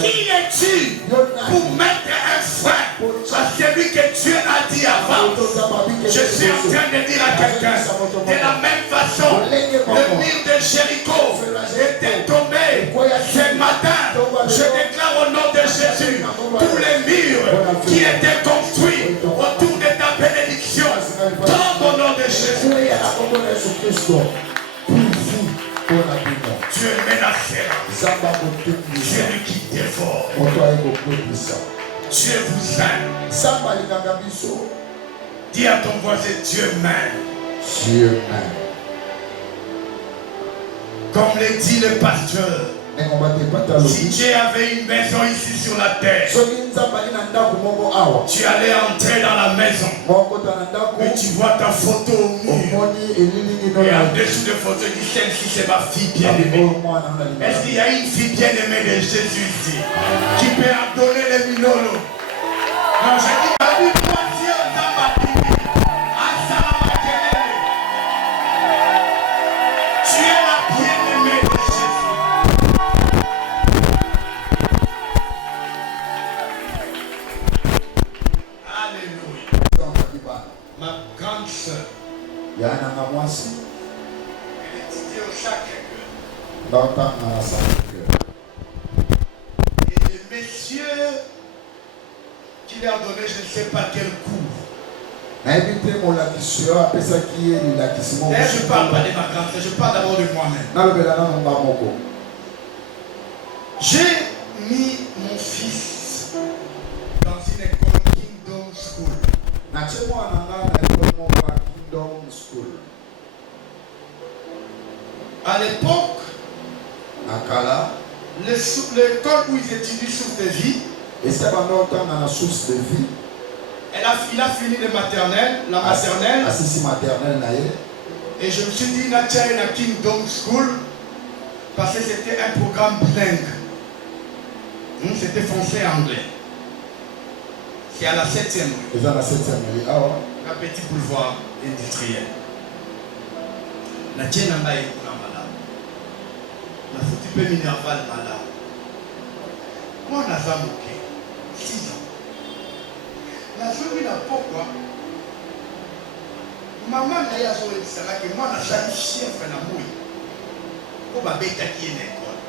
Qui es-tu pour mettre un frein à celui que Dieu a dit avant? Je suis en train de dire à quelqu'un, de la même façon, le mur de Jéricho était tombé ce matin. Je déclare au nom de Jésus, tous les murs qui étaient construits autour de ta bénédiction tombent au nom de Jésus. Dieu menacera celui qui dévore. Dieu vous aime. Dis à ton voisin, Dieu m'aime. Dieu m'aime. Comme le dit le pasteur, Si Dieu avait une maison ici sur la terre, tu allais entrer dans la maison, mais tu vois ta photo au mur. Et en dessous de photo, il dit celle-ci c'est ma fille bien-aimée. Est-ce qu'il y a une fille bien-aimée de Jésus ici qui peut ordonner les minolos? Non, je dis pas une voiture dans ma vie. Tu es la bien-aimée de Jésus. Alléluia. Ma grande soeur, elle étudie au Sacré-Cœur. Et les messieurs qui leur donnaient je ne sais pas quel cours. D'ailleurs, je ne parle pas de ma grande soeur, je parle d'abord de moi-même. J'ai mis mon fils dans une école Kingdom School. À l'époque, l'école où ils étudient source de vie, il a fini le maternelle, la maternelle. Et je me suis dit, il a une Kingdom School parce que c'était un programme bilingue. C'était français et anglais. C'est à la 7e rue. Un petit boulevard industriel. La tienne en bas est malade. La foutu peu minerval malade. Moi, on a ça moqué. 6 ans. La zone n'a pas quoi. Maman n'a pas dit ça que moi, on a ça chien fait la mouille. Pour ma bête qui est une école.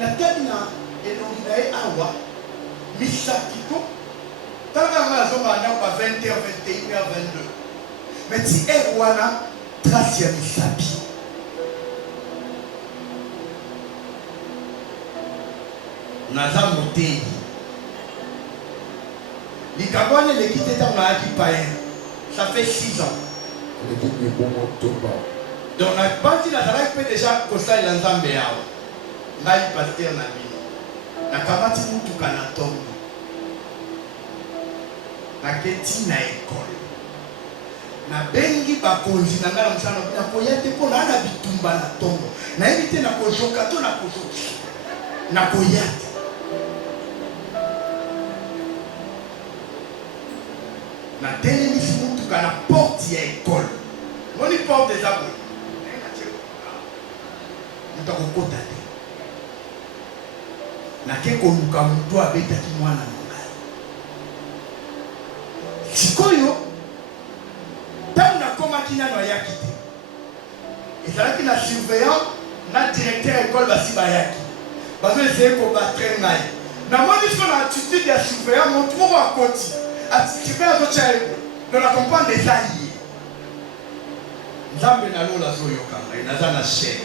Nathalie et l'onginae awa, misakiko. Tant qu'on a 20h, 21h, 22. Mais si Erwana trace ya misapi. Naza motei. Likabwane l'équipe est dans la païen. Ça fait 6 ans. Donc la bande Nazareth peut déjà constat l'ensemble yao. Ngai pasteur na bino. Na kamati mutu kana tongo. Na keti na école. Na bengi bakonzi na ngala msana na koyate ko na bitumba na tongo. Na éviter na kojoka to na kojoki. Na koyate. Na télévision mutu kana porte ya école. On y porte des abonnés. Nous avons côté. Na keko luka mtu abeta kimwana ngai. Sikoyo tant na koma kinano yakite. Et ça qui na surveillant na directeur école basi bayaki. Bazo essayer ko battre ngai. Na moni so na attitude ya surveillant mon tout à côté. Attitude ya zo chae. De la comprendre des alliés. Nzambe na lola zo yokanga inaza na chair.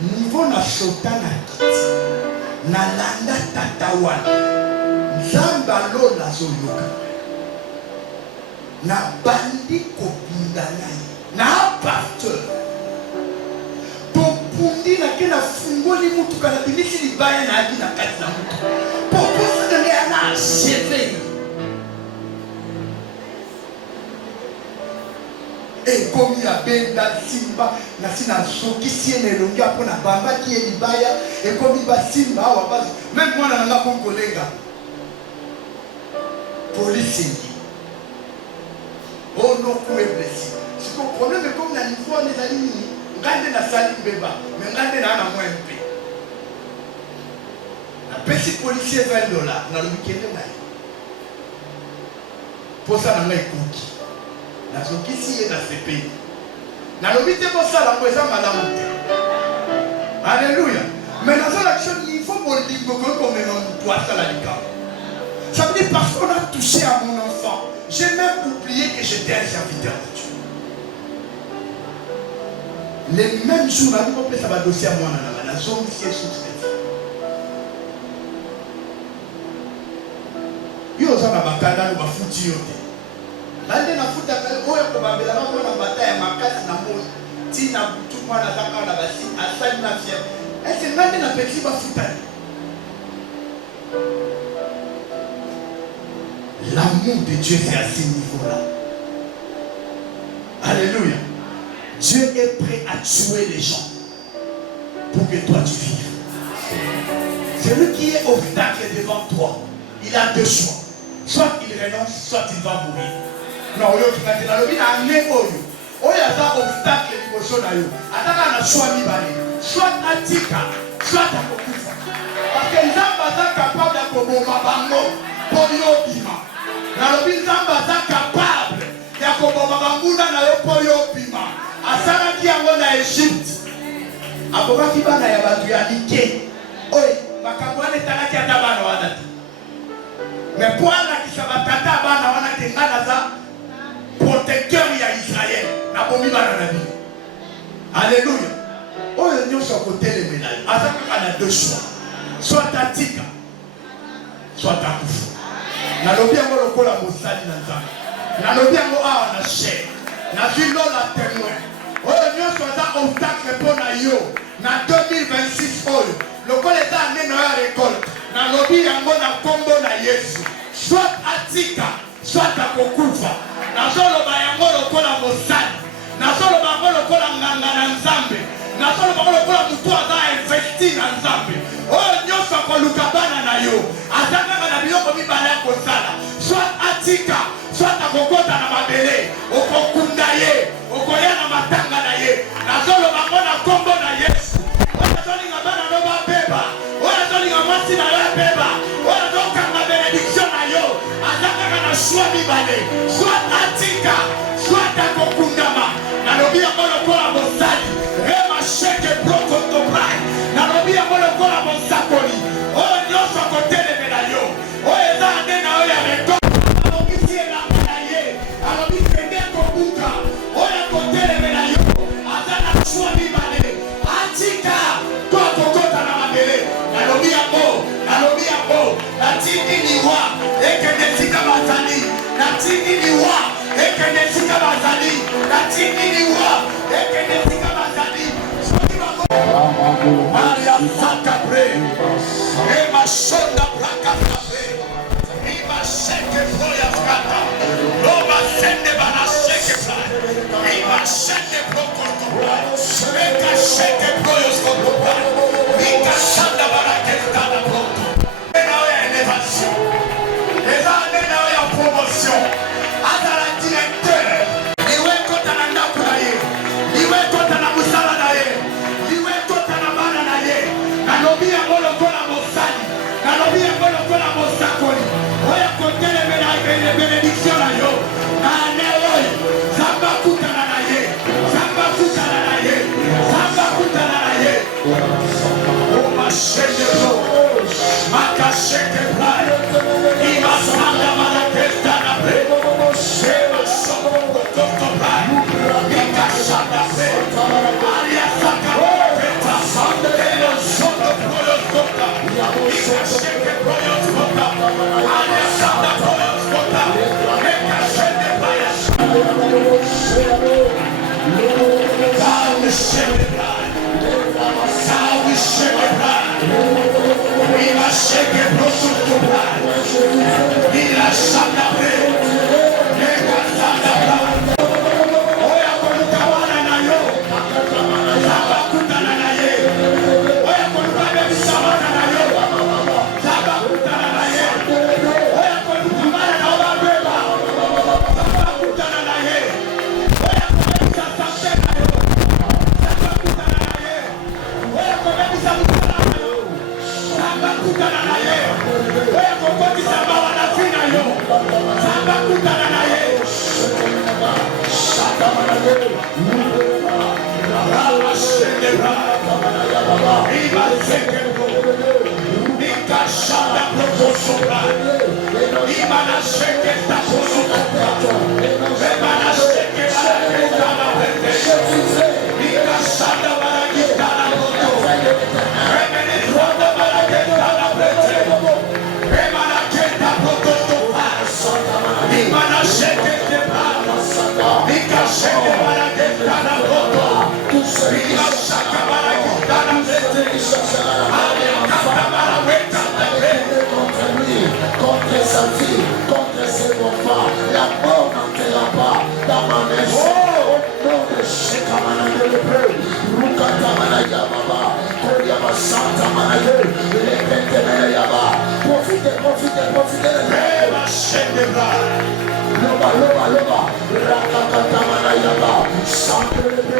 Niveau na sotana kiti. Na landa tatawana. Nzambe lola zo yokanga. Na bandi kopindana. Na pasteur. Topundi na kena fungoli mutu kana binisi libaya na aki na kati na mutu. Poposa na ana cheve. Et comme il y a benda simba na sina soki siene longia pona bamba ki elibaya et comme il va simba wa base même moi na nga kon kolenga police oh non ko e blessé ce qu'on problème comme na niveau les amis ngande na sali beba mais ngande na moins mpe na pesi policier $20 na le week-end na pour ça na ngai kuki na sokisi ye na sepe na lobite ko sala ko eza malamu te. Alléluia. Mais dans l'action il faut bolingo ko comme non toi ça la liga. Ça veut dire parce qu'on a touché à mon enfant, j'ai même oublié que j'étais un serviteur de Dieu. Les mêmes jours là nous peut ça va dossier à moi na zone c'est sous yo za na bakanda no bafuti yote. Lande na futa oyo ko bambela mama na bataille makasi na moi. tina tout le monde a la basi à ça na fière. Est-ce que maintenant na petit va foutre? L'amour de Dieu c'est à ce niveau-là. Alléluia. Dieu est prêt à tuer les gens pour que toi tu vives. Celui qui est obstacle devant toi, il a deux choix. Soit il renonce, soit il va mourir. Non, il y a un obstacle liboso na yo. Ataka na choix mibale. Soit atika, soit akokufa. Parce que Nzamba est capable de koboma bango pour yo bima. Na lobi Nzamba est capable de koboma banguna na yo pour yo bima. Asala ki yango na Egypte. Abomaki bana ya batu ya like. Oye, makambo wana etalaki ata bana wana te. Mais pour alakisa batata bana wana te nga naza protecteur ya Israël. Nabomi bana na bino. Alléluia. Oyo nyonso akotelemela yo. Aza kaka na deux choix. Soit atika, soit akufa. Nalobi yango lokola mosali na Nzambe. Nalobi yango awa na chair. Nazwi lola témoin. Oyo nyonso aza obstacle mpo na yo na 2026 oyo. Lokola eza ane na yo ya récolte. Nalobi yango na kombo na Yesu. Soit atika, soit akokufa. Nazoloba yango lokola mosali. Nazoloba yango lokola nganga na Nzambe. Nazoloba yango lokola mutu aza investi na Nzambe. Oyo nyonso akoluka bana na yo. Aza kaka na biloko mibale ya kosala. Soit atika, soit akokota na mabele. Okokunda ye. Okoya na matanga na ye. Nazoloba yango na kombo na Yesu. Oyo azolinga bana no babeba. Oyo azolinga mwasi na yo beba. Oyo azokanga benediction na yo. Aza kaka na choix mibale. Soit atika, soit akokundama. Nalobi yango lokola mosali. Rema sheke broko tobrai. Nalobi yango lokola mosakoli. Oyo nyonso akotelemela yo. Oyo eza ane na yo ya reko. Alobi siela na ye. Alobi sende kobuka. Oyo akotelemela yo. Aza na choix mibale. Atika to akokota na mabele. Nalobi yango. Nalobi yango. Natindi liwa. Ekende sika bazali. Natindi liwa. Ekende sika bazali. Natindi liwa. Ekende sika bazali. Maria Santa Bre. Ema Shonda Braka Bre. Ema Sheke Proya Frata. Loba Sende Bana Sheke Pra. Ema Shende Proko Pra. Eka Sheke Proyos Pra. Eka Shanda Bana Kestana Proto. Ena oya elevation. Ena oya promotion. Azala directeur. Iwe kota na ndaku na ye. Iwe kota na musala na ye. Iwe kota na bana na ye. Nalobi yango lokola mosali. Nalobi yango lokola mosakoli. Oya kotele benediction na yo. Na ane oyo. Zamba kutana na ye. Zamba kutana na ye. Zamba kutana na ye. Oma shende bro. Maka sheke play. Ima sanda mana kesta na bre. Shema shoko koto play. Ika shanda bre. Aria saka keta. Eno shondo proyos kota. Ika sheke proyos kota. Aria sanda proyos kota. Eka shende playa. Thou is shende play. Thou is shende play. Ima sheke proyos kota. Ila shanda bre. Eka shanda play. Oya koluka wana na yo. Zaba kutana na ye. Oya koluka bebisa wana na yo. Zaba kutana na ye. Oya koluka wana na oba beba. Zaba kutana na ye. Oya kobebisa samte na yo. Zaba kutana na ye. Oya kobebisa mutana na yo. Zaba kutana na ye. Oya kokotisa bawa na fina yo. Zaba kutana na ye. Shaka mana ye. Rama shende bra. Iba seke bro. Ika shanda proko sobra. Iba na sheke tako sobra. Iba na sheke bala keta na pete. Ika shanda bala keta na moto. Iba na shanda bala keta na pete. Iba na keta proko sobra. Iba na sheke keba. Ika sheke bala keta na moto. contre sa vie, contre ses enfants. La mort n'entrera pas dans ma maison. Au nom de Shekamana de l'Hébreu, Rukatamana Yababa, Koryama Santa Manaye, Lepetemene Yaba. Profitez. Loba, Rakakatamana Yaba, Santa l'Hébreu.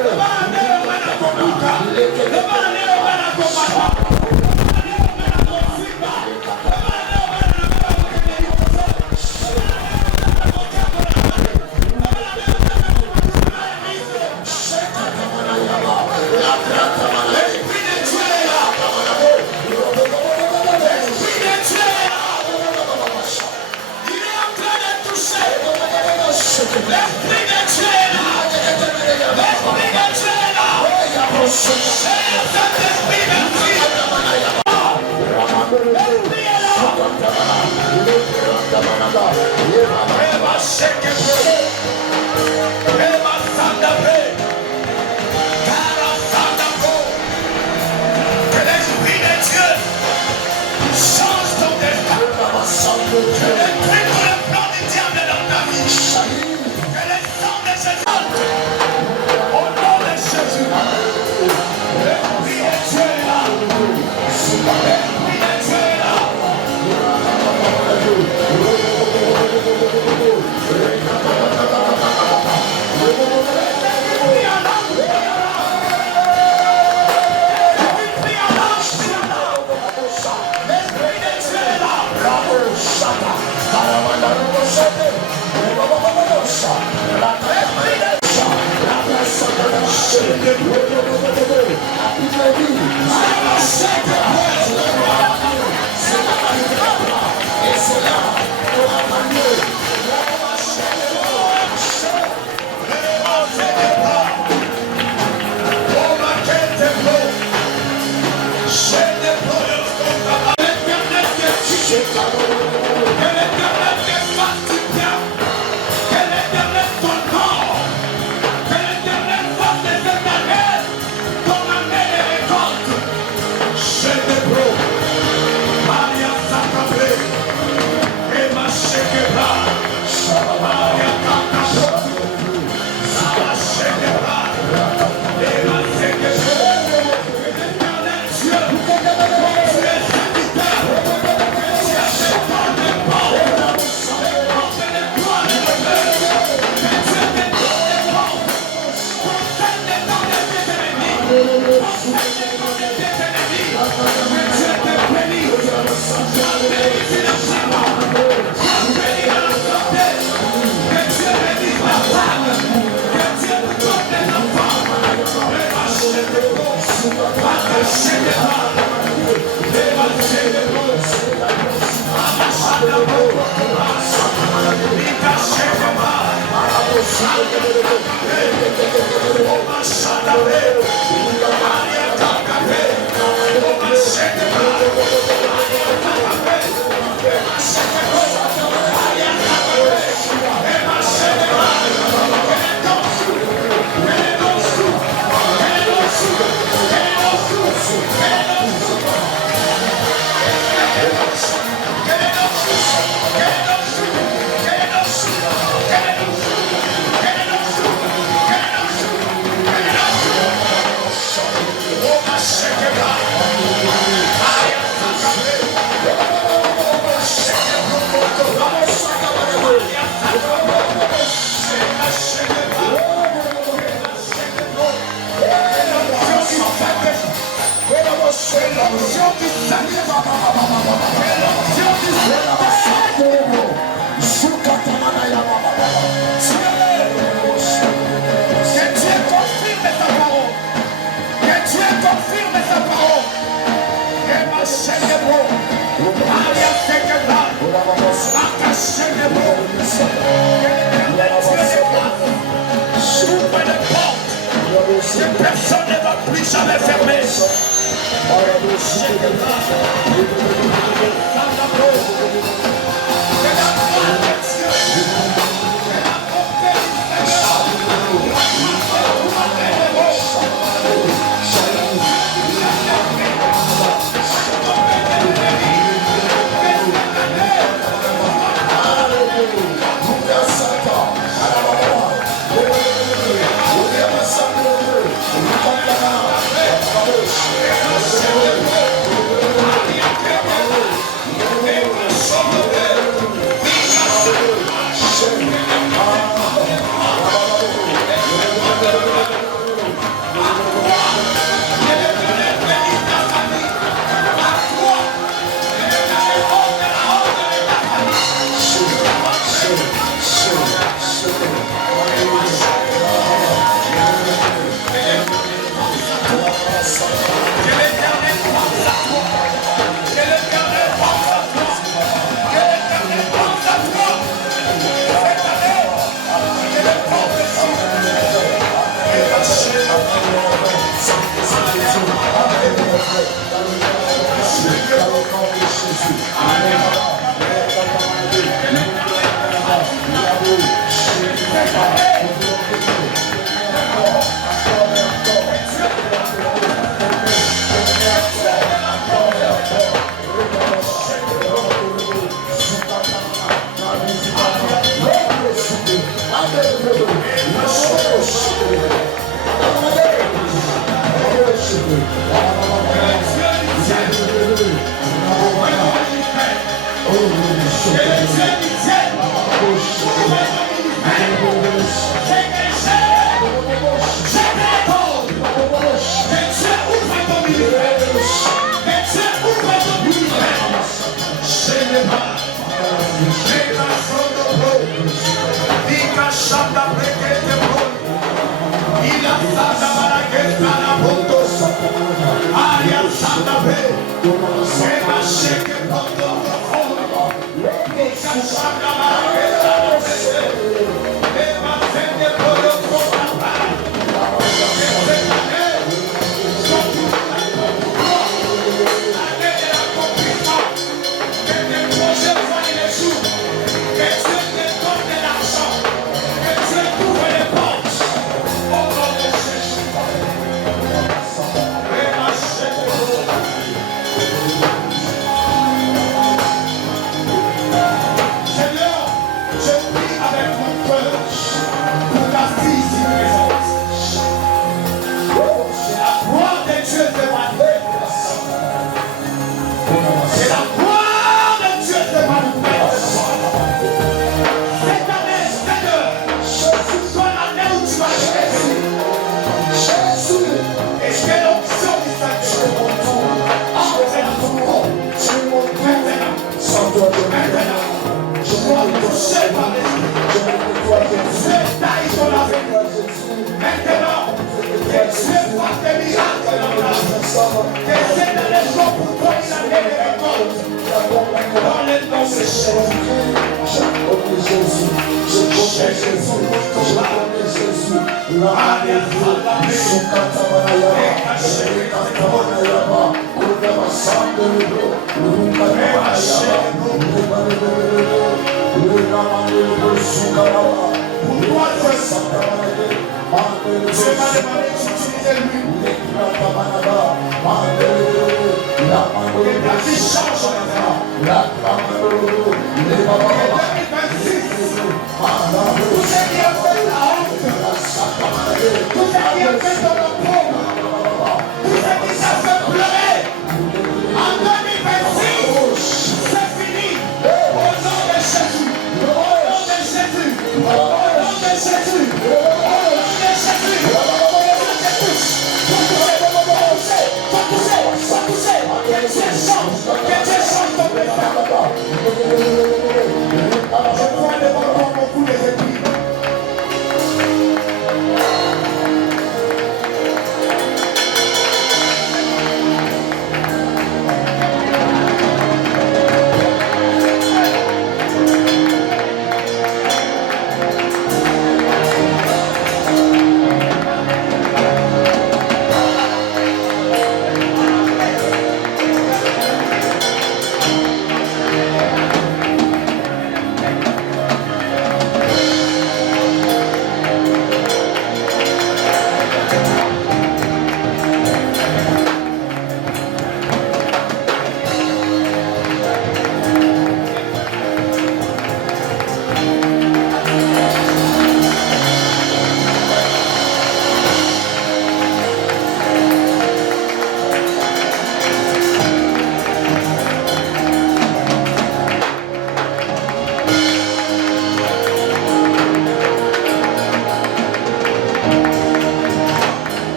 Personne ne va plus jamais fermer.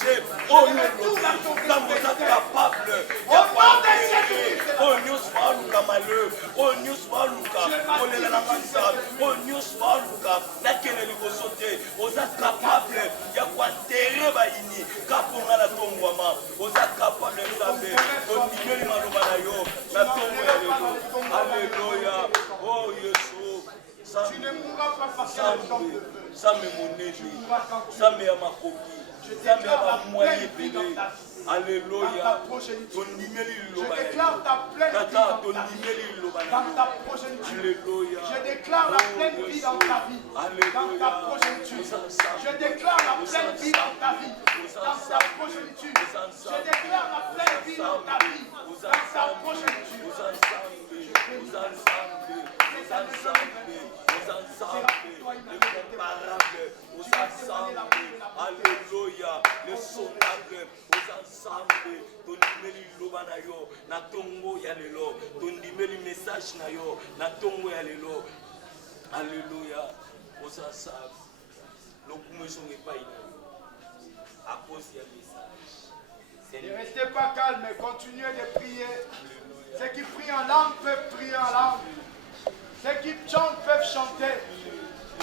projet oyo nzambe oza capable ya koatere oyo nyonso baoluka malheur oyo nyonso baoluka kolela na kanisa oyo nyonso baoluka nakende liboso te oza capable ya koatere bayini kaponga na tongwama oza capable nzambe ondimeli maloba na yo na tongo ya lelo. Alléluia. Oh Yesu. Tu ne mourras pas parce que le temps te veut. Sambe monene. Sambe ya makoki. Sambe ya moyen bébé. Alléluia. Tondimeli loba. Je déclare ta pleine vie Tata tondimeli loba. dans ta progéniture. Alléluia. Je déclare la pleine vie dans ta vie. Dans ta progéniture. Je déclare la pleine vie dans ta vie. Dans ta progéniture. Je déclare la pleine vie dans ta vie. Dans ta progéniture. Alléluia, le sondable aux ensembles, tondimeli loba na yo, na tongo ya lelo, tondimeli message na yo, na tongo ya lelo. Alléluia, aux ensembles, lokumu songe païna, à cause ya message. Ne restez pas calme, continuez de prier. Ceux qui prient en langue peuvent prier en langue. Ceux qui chantent peuvent chanter.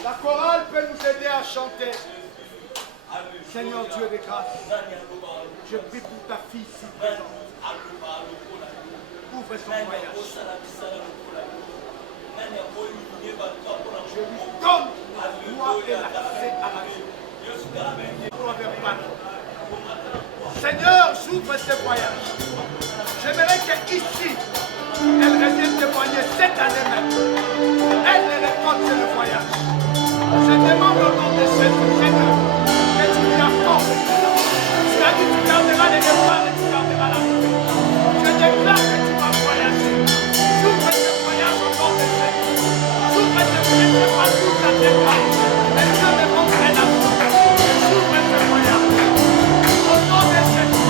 La chorale peut nous aider à chanter. Seigneur Dieu de grâce, je prie pour ta fille ici présente. Ouvre son voyage. Je lui donne la gloire et l'accès à la vie. Seigneur, j'ouvre ce voyage. J'aimerais qu'ici, elle revienne témoigner cette année même. Elle ne récolte le voyage. Je demande au nom de Jésus, Seigneur, que tu lui accordes cela. Tu as dit que tu garderas les départs et tu garderas la vie. Je déclare que tu vas voyager. J'ouvre ce voyage au nom de Jésus. J'ouvre ce voyage, pas toute la déclare. Mais Dieu me montre la vie. J'ouvre ce voyage. Au nom de Jésus.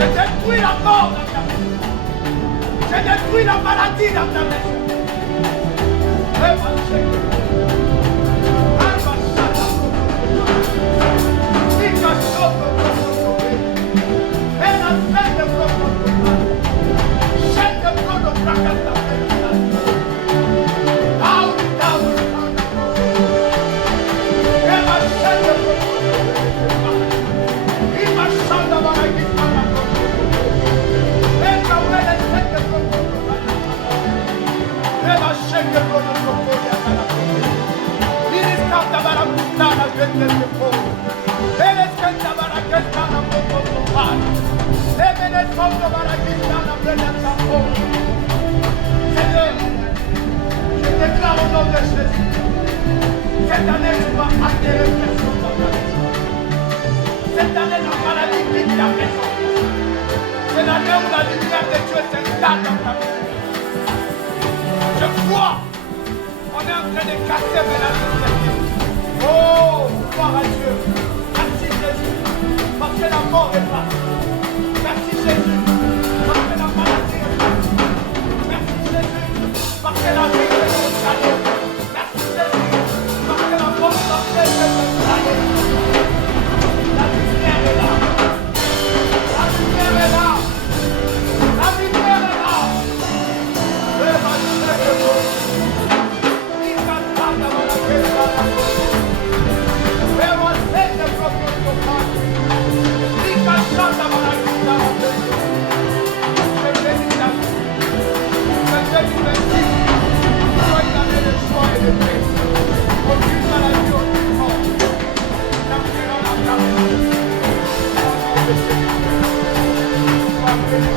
Je détruis la mort dans ta maison. Je détruis la maladie dans ta maison. Je déclare au nom de Jésus, cette année tu vas atterrir personne dans ta maison. Cette année la maladie quitte ta maison. C'est l'année où la lumière de Dieu s'installe dans ta maison. Je crois, on est en train de casser maintenant le Seigneur. Oh, gloire à Dieu. Merci Jésus, parce que la mort est partie. Merci Jésus, parce que la maladie est partie. Merci Jésus, parce que la vie est installée. Merci Jésus, parce que la bonne santé est installée. La lumière est là. La lumière est là. La lumière est là. Et ma lumière est là. Il s'entend dans la gueule de la gueule. Et moi, c'est le propre de moi. Il s'entend dans la gueule de la gueule. Je bénis la vie. Je bénis la vie. Sois une année de joie et de paix. Aucune maladie, aucune mort. N'appelons la grâce. Au nom de Jésus. Sois béni.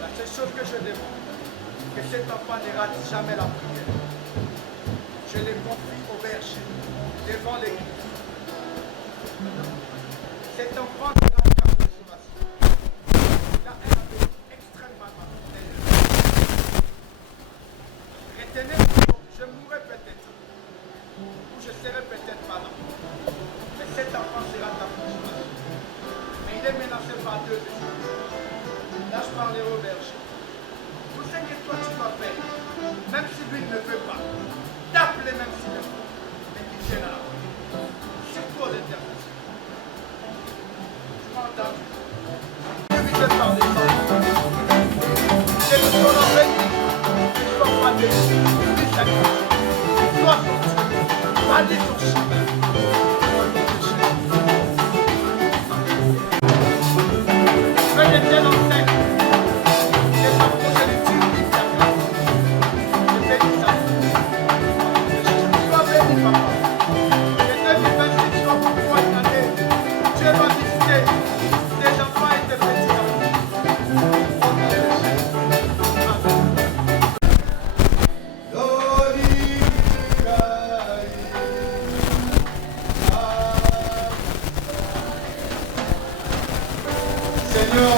La seule chose que je demande, que cet enfant ne rate jamais la prière. Je les confie au berger, devant l'église. Cet enfant ne rate pas la consommation. Il a un appel extrêmement maternel. Retenez, je mourrai peut-être, ou je serai peut-être pas là. Mais cet enfant sera ta consommation. Mais il est menacé par deux de choses. Là, je parlerai au berger. Tout ce que toi tu vas faire, même si lui ne veut pas, tape-le même s'il ne veut pas, mais qu'il tienne à la prière. Surtout aux intercessions. Tu m'as entendu? Évitez de parler de ça. C'est le ton en fait, tu ne sois pas déçu, ni sacrifié. Sois ton Dieu, pas de ton chemin. Fais des tels enseignes. Seigneur,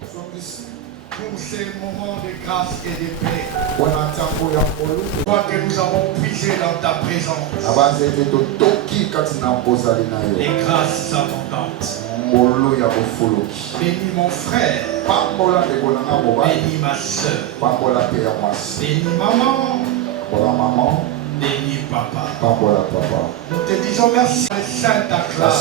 nous sommes ici pour ces moments de grâce et de paix. Toi que nous avons puisé dans ta présence. Les grâces abondantes. Bénis mon frère. Bénis ma soeur. Bénis maman. Bénis papa. Nous te disons merci, Sainte Claire.